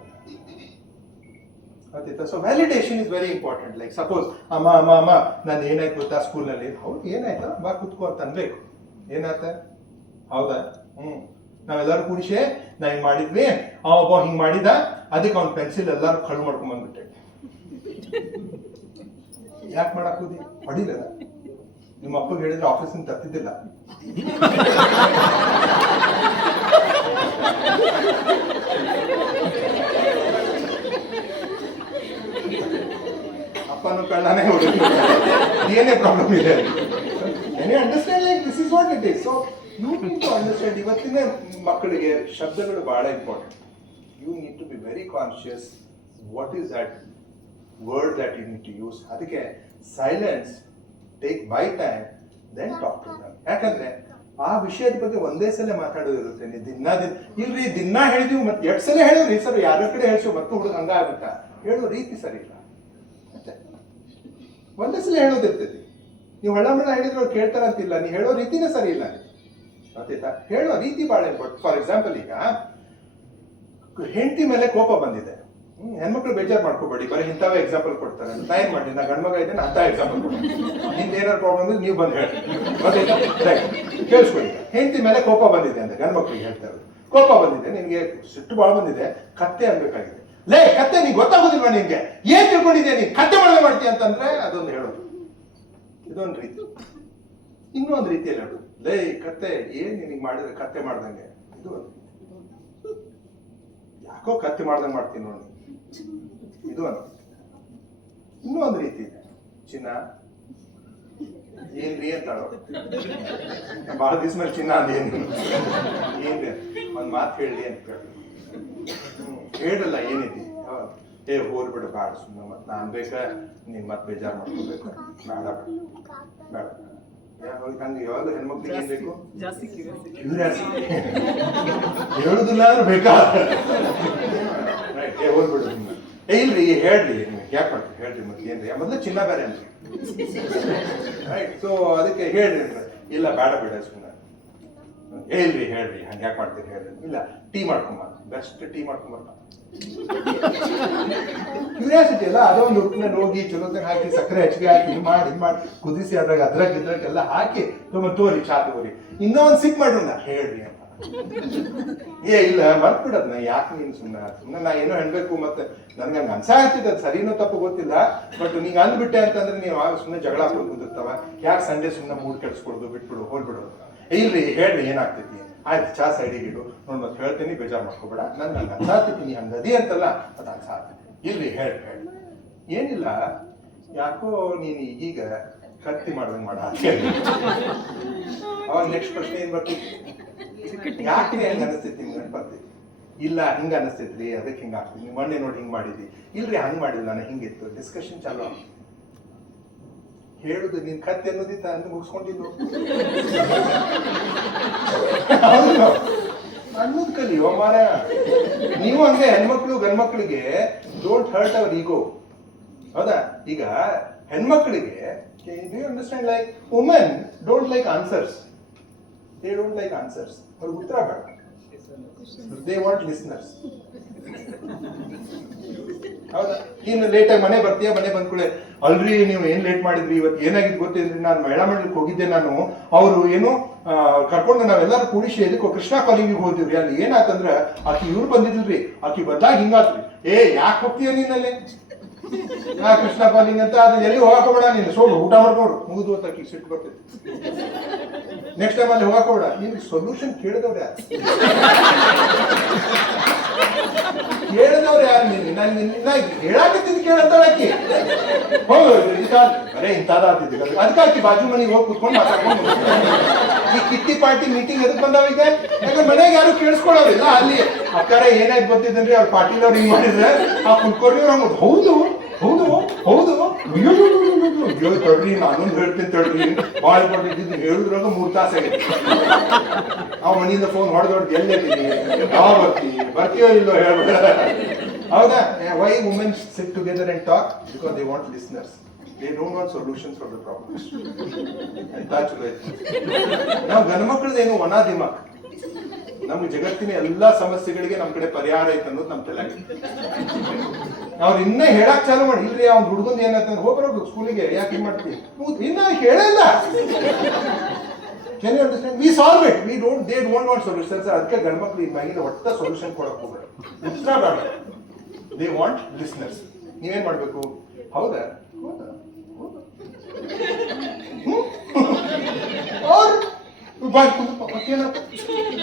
So validation is very important. Like suppose ಅಮ್ಮ ಅಮ್ಮ ಅಮ್ಮ ನಾನು ಏನಾಯ್ತು ಗೊತ್ತಾ ಸ್ಕೂಲ್ನಲ್ಲಿ, ಹೌದು ಏನಾಯ್ತಾ ಬಾ ಕುತ್ಕೋ ಅಂತ ಅನ್ಬೇಕು. ಏನಾಯ್ತ? ಹೌದಾ? ನಾವೆಲ್ಲರೂ ಕೂಡಿಸೆ ನಾ ಹಿಂಗ್ ಮಾಡಿದ್ವಿ, ಒಬ್ಬ ಹಿಂಗ್ ಮಾಡಿದ, ಅದಕ್ಕೆ ಅವ್ನ ಪೆನ್ಸಿಲ್ ಎಲ್ಲಾರು ಕಳ್ಳು ಮಾಡ್ಕೊಂಡ್ ಬಂದ್ಬಿಟ್ಟೆ. ಯಾಕೆ ಮಾಡಕ್ ಹೋದಿ? ಹೊಡಿಲ್ಲ. ನಿಮ್ಮ ಅಪ್ಪಗೆ ಹೇಳಿದ್ರೆ ಆಫೀಸಿಂದ ತರ್ತಿದ್ದಿಲ್ಲ. ಅಪ್ಪನು ಕಳ್ಳನೇ ಹೊಡಿಲ್ಲ, ಏನೇ ಪ್ರಾಬ್ಲಮ್ ಇದೆ. Understand, like this is what it is. So you need to understand. ಇವತ್ತಿನ ಮಕ್ಕಳಿಗೆ ಶಬ್ದಗಳು ಬಹಳ important. You need to be very conscious what is that word that you need to use. ಅದಕ್ಕೆ silence, take by time, then talk to them. ಯಾಕಂದ್ರೆ ಆ ವಿಷಯದ ಬಗ್ಗೆ ಒಂದೇ ಸಲ ಮಾತಾಡೋದಿರುತ್ತೆ. ಇಲ್ರಿ ದಿನ ಹೇಳಿದೀವಿ, ಮತ್ತೆ 2 ಸಲ ಹೇಳೋರಿ ಸರ್, ಯಾರ ಕಡೆ ಹೇಳ್ಸೋ ಮತ್ತೆ ಹುಡುಗ ಹಂಗ ಆಗುತ್ತಾ? ಹೇಳೋ ರೀತಿ ಸರಿ ಇಲ್ಲ. ಮತ್ತೆ ಒಂದೇ ಸಲ ಹೇಳೋದಿರ್ತೈತಿ. ನೀವು ಹಳ್ಳಮಳ ಹೇಳಿದ್ರೆ ಅವ್ರು ಕೇಳ್ತಾರಂತಿಲ್ಲ, ನೀವು ಹೇಳೋ ರೀತಿನೇ ಸರಿ ಇಲ್ಲ. ಗೊತ್ತಾಯ್ತಾ? ಹೇಳೋ ರೀತಿ ಬಹಳ ಇಂಪಾರ್ಟೆಂಟ್. ಫಾರ್ ಎಕ್ಸಾಂಪಲ್, ಈಗ ಹೆಂಡತಿ ಮೇಲೆ ಕೋಪ ಬಂದಿದೆ, ಹೆಣ್ಮಕ್ಳು ಬೇಜಾರು ಮಾಡ್ಕೋಬೇಡಿ, ಬರೀ ಇಂಥವೇ ಎಕ್ಸಾಂಪಲ್ ಕೊಡ್ತಾರೆ. ನಾ ಏನ್ ಮಾಡಿ, ನಾ ಗಂಡ್ಮಗ ಇದ್ದೇನೆ ಅಂತ ಎಕ್ಸಾಂಪಲ್ ಕೊಡ್ತೀನಿ. ನಿಮ್ದು ಏನಾದ್ರು ಪ್ರಾಬ್ಲಮ್ ಇದ್ರೆ ನೀವು ಬಂದು ಹೇಳಿ. ಗೊತ್ತಾಯ್ತಾ? ಕೇಳಿಸ್ಕೊಳ್ಳಿ. ಹೆಂಡತಿ ಮೇಲೆ ಕೋಪ ಬಂದಿದೆ ಅಂತ ಗಂಡ್ಮಕ್ಳಿಗೆ ಹೇಳ್ತಾ ಇರೋದು. ಕೋಪ ಬಂದಿದೆ, ನಿನ್ಗೆ ಸಿಟ್ಟು ಭಾಳ ಬಂದಿದೆ, ಕತ್ತೆ ಅನ್ಬೇಕಾಗಿದೆ. ಲೇ ಕತ್ತೆ, ನೀನ್ ಗೊತ್ತಾಗೋದಿಲ್ವಾ ನಿನ್ಗೆ? ಏನ್ ತಿಳ್ಕೊಂಡಿದ್ಯಾ ನೀನ್, ಕತ್ತೆ ಮಾಡದೆ ಮಾಡ್ತೀಯ ಅಂತಂದ್ರೆ ಅದೊಂದು ಹೇಳೋದು. ಇದೊಂದು ರೀತಿ. ಇನ್ನೊಂದು ರೀತಿಯಲ್ಲಿ ಹೇಳೋದು, ಲೇ ಕತ್ತೆ ಏನ್ ನಿನಗೆ ಮಾಡಿದ್ರೆ ಕತ್ತೆ ಮಾಡ್ದಂಗೆ. ಇದು ಒಂದು ಯಾಕೋ ಕತ್ತೆ ಮಾಡ್ದಂಗೆ ಮಾಡ್ತೀನಿ ನೋಡಿ, ಇದು ಒಂದು. ಇನ್ನೂ ಒಂದು ರೀತಿ ಇದೆ, ಚಿನ್ನ ಏನ್ರಿ ಅಂತಾಳೋ, ಬಹಳ ದಿವಸ ಮೇಲೆ ಚಿನ್ನ ಅಂದೇನು ಏನ್ರಿ ಒಂದ್ ಮಾತು ಹೇಳಿ ಅಂತ ಹೇಳಲ್ಲ. ಏನಿದೆ ಏ ಹೋಲ್ಬಿಡು ಬೇಡ, ಸುಮ್ಮನೆ ಮತ್ತೆ ನಾನು ಬೇಕಾ ನೀನ್ ಮತ್ತೆ ಬೇಜಾರು ಮಾಡ್ಕೋಬೇಕು, ಬೇಡ ಬೇಡ. ಹಂಗೆ ಯಾವಾಗ ಹೆಣ್ಮಕ್ಳಿಗೆ ಏನ್ ಬೇಕು? ಕ್ಯೂರಿಯಾಸಿಟಿ. ಹೇಳುದಿಲ್ಲ ಅಂದ್ರೆ ಬೇಕಾ? ಏ ಹೋಲ್ಬಿಡು ಸುಮ್ಮನೆ. ಏ ಇಲ್ರಿ ಹೇಳ್ರಿ, ಯಾಕೆ ಮಾಡ್ತೀವಿ ಹೇಳ್ರಿ, ಮತ್ತೆ ಏನ್ರಿ ಮೊದಲು ಚಿನ್ನ ಬೇರೆ ಅಂತ. ರೈಟ್. ಸೊ ಅದಕ್ಕೆ ಹೇಳ್ರಿ ಅಂದ್ರೆ ಇಲ್ಲ ಬೇಡ ಬೇಡ ಸುಮ್ಮನೆ. ಹೇಳ್ರಿ ಹೇಳ್ರಿ ಹಂಗೆ ಯಾಕೆ ಮಾಡ್ತೀರಿ ಹೇಳ್ರಿ. ಇಲ್ಲ ಟೀ ಮಾಡ್ಕೊಂಬ, ಬೆಸ್ಟ್ ಟೀ ಮಾಡ್ಕೊಂಬರ್ತ. ಕ್ಯೂರಿಯಾಸಿಟಿ ಅಲ್ಲ, ಅದೊಂದು ಉಪ್ಪಿನಲ್ಲಿ ಹೋಗಿ ಚಲೋದಾಗ ಹಾಕಿ ಸಕ್ಕರೆ ಹೆಚ್ಚಿಗೆ ಹಾಕಿ ಇದು ಮಾಡಿ ಕುದಿಸಿ ಅದ್ರಾಗೆಲ್ಲ ಹಾಕಿ ತೋರಿ ಚಾ ತಗೋರಿ, ಇನ್ನೊಂದು ಸಿಕ್ ಮಾಡ್ರಿ ಹೇಳ್ರಿ ಅಂತ. ಏ ಇಲ್ಲ ಮರ್ತ್ಬಿಡದ್ ನಾ ಯಾಕೆ ನೀನು ಸುಮ್ಮನೆ ನಾ ಏನೋ ಹೇಳ್ಬೇಕು, ಮತ್ತೆ ನನ್ಗೆ ಹಂಗೆ ಅನ್ಸ ಆಗ್ತಿದ್ದ, ಅದು ಸರಿನೋ ತಪ್ಪು ಗೊತ್ತಿಲ್ಲ, ಬಟ್ ನೀನು ಅಂದ್ಬಿಟ್ಟೆ ಅಂತಂದ್ರೆ ನೀವು ಆಗ ಸುಮ್ಮನೆ ಜಗಳ ಹಾಕೊಂಡು ಕುಂದಿರ್ತಾವ. ಯಾಕೆ ಸಂಡೇ ಸುಮ್ಮನೆ ಮೂಡ್ ಕೆಡ್ಸ್ಕೊಡೋದು, ಬಿಟ್ಬಿಡು, ಹೋಗ್ಬಿಡೋದು. ಇಲ್ರಿ ಹೇಳ್ರಿ ಏನಾಗ್ತೈತಿ ಆಯ್ತು ಚಾ ಸೈಡಿಗೆ ಇಡು ನೋಡಿ ಮತ್ತೆ ಹೇಳ್ತೀನಿ ಬೇಜಾರು ಮಾಡ್ಕೋಬೇಡ ನಾನು ನಂಗೆ ಅನ್ಸಾತೀನಿ ಹಂಗದಿ ಅಂತಲ್ಲ ಅದು ಅನ್ಸಾತೀನಿ ಇರ್ಲಿ ಹೇಳಿ ಏನಿಲ್ಲ ಯಾಕೋ ನೀನು ಈಗೀಗ ಕತ್ತಿ ಮಾಡ್ದಂಗೆ ಮಾಡ ಅವಾಗ ನೆಕ್ಸ್ಟ್ ಪ್ರಶ್ನೆ ಏನ್ ಬರ್ತಿತ್ತು ಯಾಕೆ ಹೆಂಗ ಅನಿಸ್ತೈತಿ ನಿಮ್ಗೆ ಅಂತ ಬರ್ತಿತ್ತು ಇಲ್ಲ ಹಿಂಗ ಅನಿಸ್ತೈತ್ರಿ ಅದಕ್ಕೆ ಹಿಂಗ ಆಗ್ತದೆ ನೀವು ಮೊನ್ನೆ ನೋಡಿ ಹಿಂಗ್ ಮಾಡಿದ್ವಿ ಇಲ್ರಿ ಹಂಗ್ ಮಾಡಿಲ್ಲ ನಾನು ಹಿಂಗಿತ್ತು ಡಿಸ್ಕಷನ್ ಚಾಲು ಆಗ್ತದೆ ಹೇಳುದು ನೀನ್ ಕತ್ತಿ ಅನ್ನೋದಿತ್ತ ಅಂತ ಮುಗಿಸ್ಕೊಂಡಿದ್ದು ಅನ್ನೋದ್ ಕಲಿಯೋ ಮಾರ ನೀವು ಹಂಗೆ ಹೆಣ್ಮಕ್ಳು ಗಂಡ್ಮಕ್ಳಿಗೆ ಡೋಂಟ್ ಹರ್ಟ್ ಅವರ್ ಈಗೋ ಹೌದಾ ಈಗ ಹೆಣ್ಮಕ್ಳಿಗೆ do you understand like women don't like answers they don't like answers ಅವ್ರಿಗೆ ಉತ್ತರ ಬೇಡ ದೇ ವಾಂಟ್ ಲಿಸ್ನರ್ಸ್ ಹೌದಾ ನೀನು ಲೇಟಾಗಿ ಮನೆ ಬರ್ತೀಯ ಮನೆ ಬಂದ್ಕೂಳೆ ಅಲ್ರಿ ನೀವು ಏನ್ ಲೇಟ್ ಮಾಡಿದ್ರಿ ಇವತ್ತು ಏನಾಗಿದ್ದು ಗೊತ್ತೇನ್ರಿ ನಾನು ಮಹಿಳಾ ಮಂಡಲಕ್ಕೆ ಹೋಗಿದ್ದೆ ನಾನು ಅವರು ಏನು ಕರ್ಕೊಂಡು ನಾವೆಲ್ಲರೂ ಕೂಡಿಸಿ ಎದಕ್ಕೋ ಕೃಷ್ಣ ಕಾಲೇಜಿಗೆ ಹೋದಿವ್ರಿ ಅಲ್ಲಿ ಏನಾಯ್ತಂದ್ರ ಆಕಿ ಇವ್ರು ಬಂದಿದ್ಲ್ರಿ ಆಕಿ ಬಂದಾಗ ಹಿಂಗಾತ್ರಿ ಯಾಕೆ ಹೋಗ್ತೀಯ ನೀನಲ್ಲಿ ಕೃಷ್ಣ ಕಾಲಿಂಗ್ ಅಂತ ಅದು ಎಲ್ಲಿ ಹೋಗಾಕೋಬೇಡ ನೀನು ಸೋಲು ಊಟ ಮಾಡ್ಕೊಂಡು ಮುಗಿದು ಅಂತ ಆಕಿ ಸಿಟ್ಟು ಬರ್ತೈತಿ ನೆಕ್ಸ್ಟ್ ಟೈಮ್ ಅಲ್ಲಿ ಹೋಗಾಕೋಬೇಡ ನಿಮ್ಗೆ ಸೊಲ್ಯೂಷನ್ ಕೇಳಿದವ್ರು ಯಾರು ಯಾರು ನೀನು ನಾನು ಹೇಳಾಕತ್ತಿದ್ದು ಕೇಳಂತಾಳಾಕಿ ಬರೇ ಇಂತಾದಿದ್ದ ಅದಕ್ಕೆ ಆಕಿ ಬಾಜು ಮನೆಗೆ ಹೋಗಿ ಕುತ್ಕೊಂಡು ಮಾತಾಡ್ಕೊಂಡು ಈ ಕಿಟ್ಟಿ ಪಾರ್ಟಿ ಮೀಟಿಂಗ್ ಎದಕ್ ಬಂದಾವ ಈಗ ಯಾಕಂದ್ರೆ ಮನೆಗೆ ಯಾರು ಕೇಳಿಸ್ಕೊಳ್ಳೋದಿಲ್ಲ ಅಲ್ಲಿ ಅಕ್ಕಾರ ಏನಾಯ್ತು ಗೊತ್ತಿದ್ದನ್ರಿ ಅವ್ರು ಪಾಟೀಲ್ ಅವ್ರು ಹಿಂಗ್ ಮಾಡಿದ್ರೆ ಆ ಕುತ್ಕೊಡ್ರಿ ಅವ್ರು ಹೌದು ಹೌದು ಹೌದು ಅಯ್ಯೋ ತಡ್ರಿ ನಾನೊಂದು ಹೇಳ್ತೀನಿ ತಡ್ರಿ ಭಾಳ ಕೊಟ್ಟಿದ್ದು ಹೇಳಿದ್ರಾಗ 3 ತಾಸು ಆಗೈತಿ ಅವ್ ಮನೆಯಿಂದ ಫೋನ್ ಹೊಡೆದೊಡ್ದು ಎಲ್ಲೇತೀನಿ ಯಾವಾಗ ಬರ್ತೀಯೋ ಇಲ್ಲೋ ಹೇಳ್ಬೇಡ ಹೌದಾ why womens sit together and talk because they want listeners they don't want solutions for the problems ಎಂತ ಚಲೋ ಐತಿ ನಾವು ಗಂಡ್ಮಕ್ಳದೇನು ಒಣ ದಿಮಾಕ್ ನಮ್ಗೆ ಜಗತ್ತಿನ ಎಲ್ಲಾ ಸಮಸ್ಯೆಗಳಿಗೆ ನಮ್ ಕಡೆ ಪರಿಹಾರ ಐತೆ ಅನ್ನೋದು ನಮ್ ತಲೆ ಅವ್ರು ಇನ್ನ ಹೇಳಕ್ ಚಾಲು ಮಾಡಿ ಇಲ್ರಿ ಅವ್ನ ಹುಡುಗಂದ್ ಏನಾಯ್ತಂದ್ರೆ ಹೋಗ್ಬರೋದು ಸ್ಕೂಲಿಗೆ ಯಾಕೆ ಹಿಂಗ್ ಮಾಡ್ತೀವಿ ಇನ್ನ ಹೇಳಿಲ್ಲ Can you understand? We solve it. They don't want solutions. ಅದಕ್ಕೆ ಗಂಡ್ಮಕ್ಳು ಈ ಮ್ಯಾಗಿನ ಒಟ್ಟ ಸೊಲ್ಯೂಷನ್ ಕೊಡಕ್ ಹೋಗ್ಬೇಡ ಉತ್ತರ ಬೇಡ ದೇ ವಾಂಟ್ ಲಿಸ್ನರ್ಸ್ ನೀವೇನ್ ಮಾಡ್ಬೇಕು ಹೌದಾ ಹೌದಾ ಅವ್ರು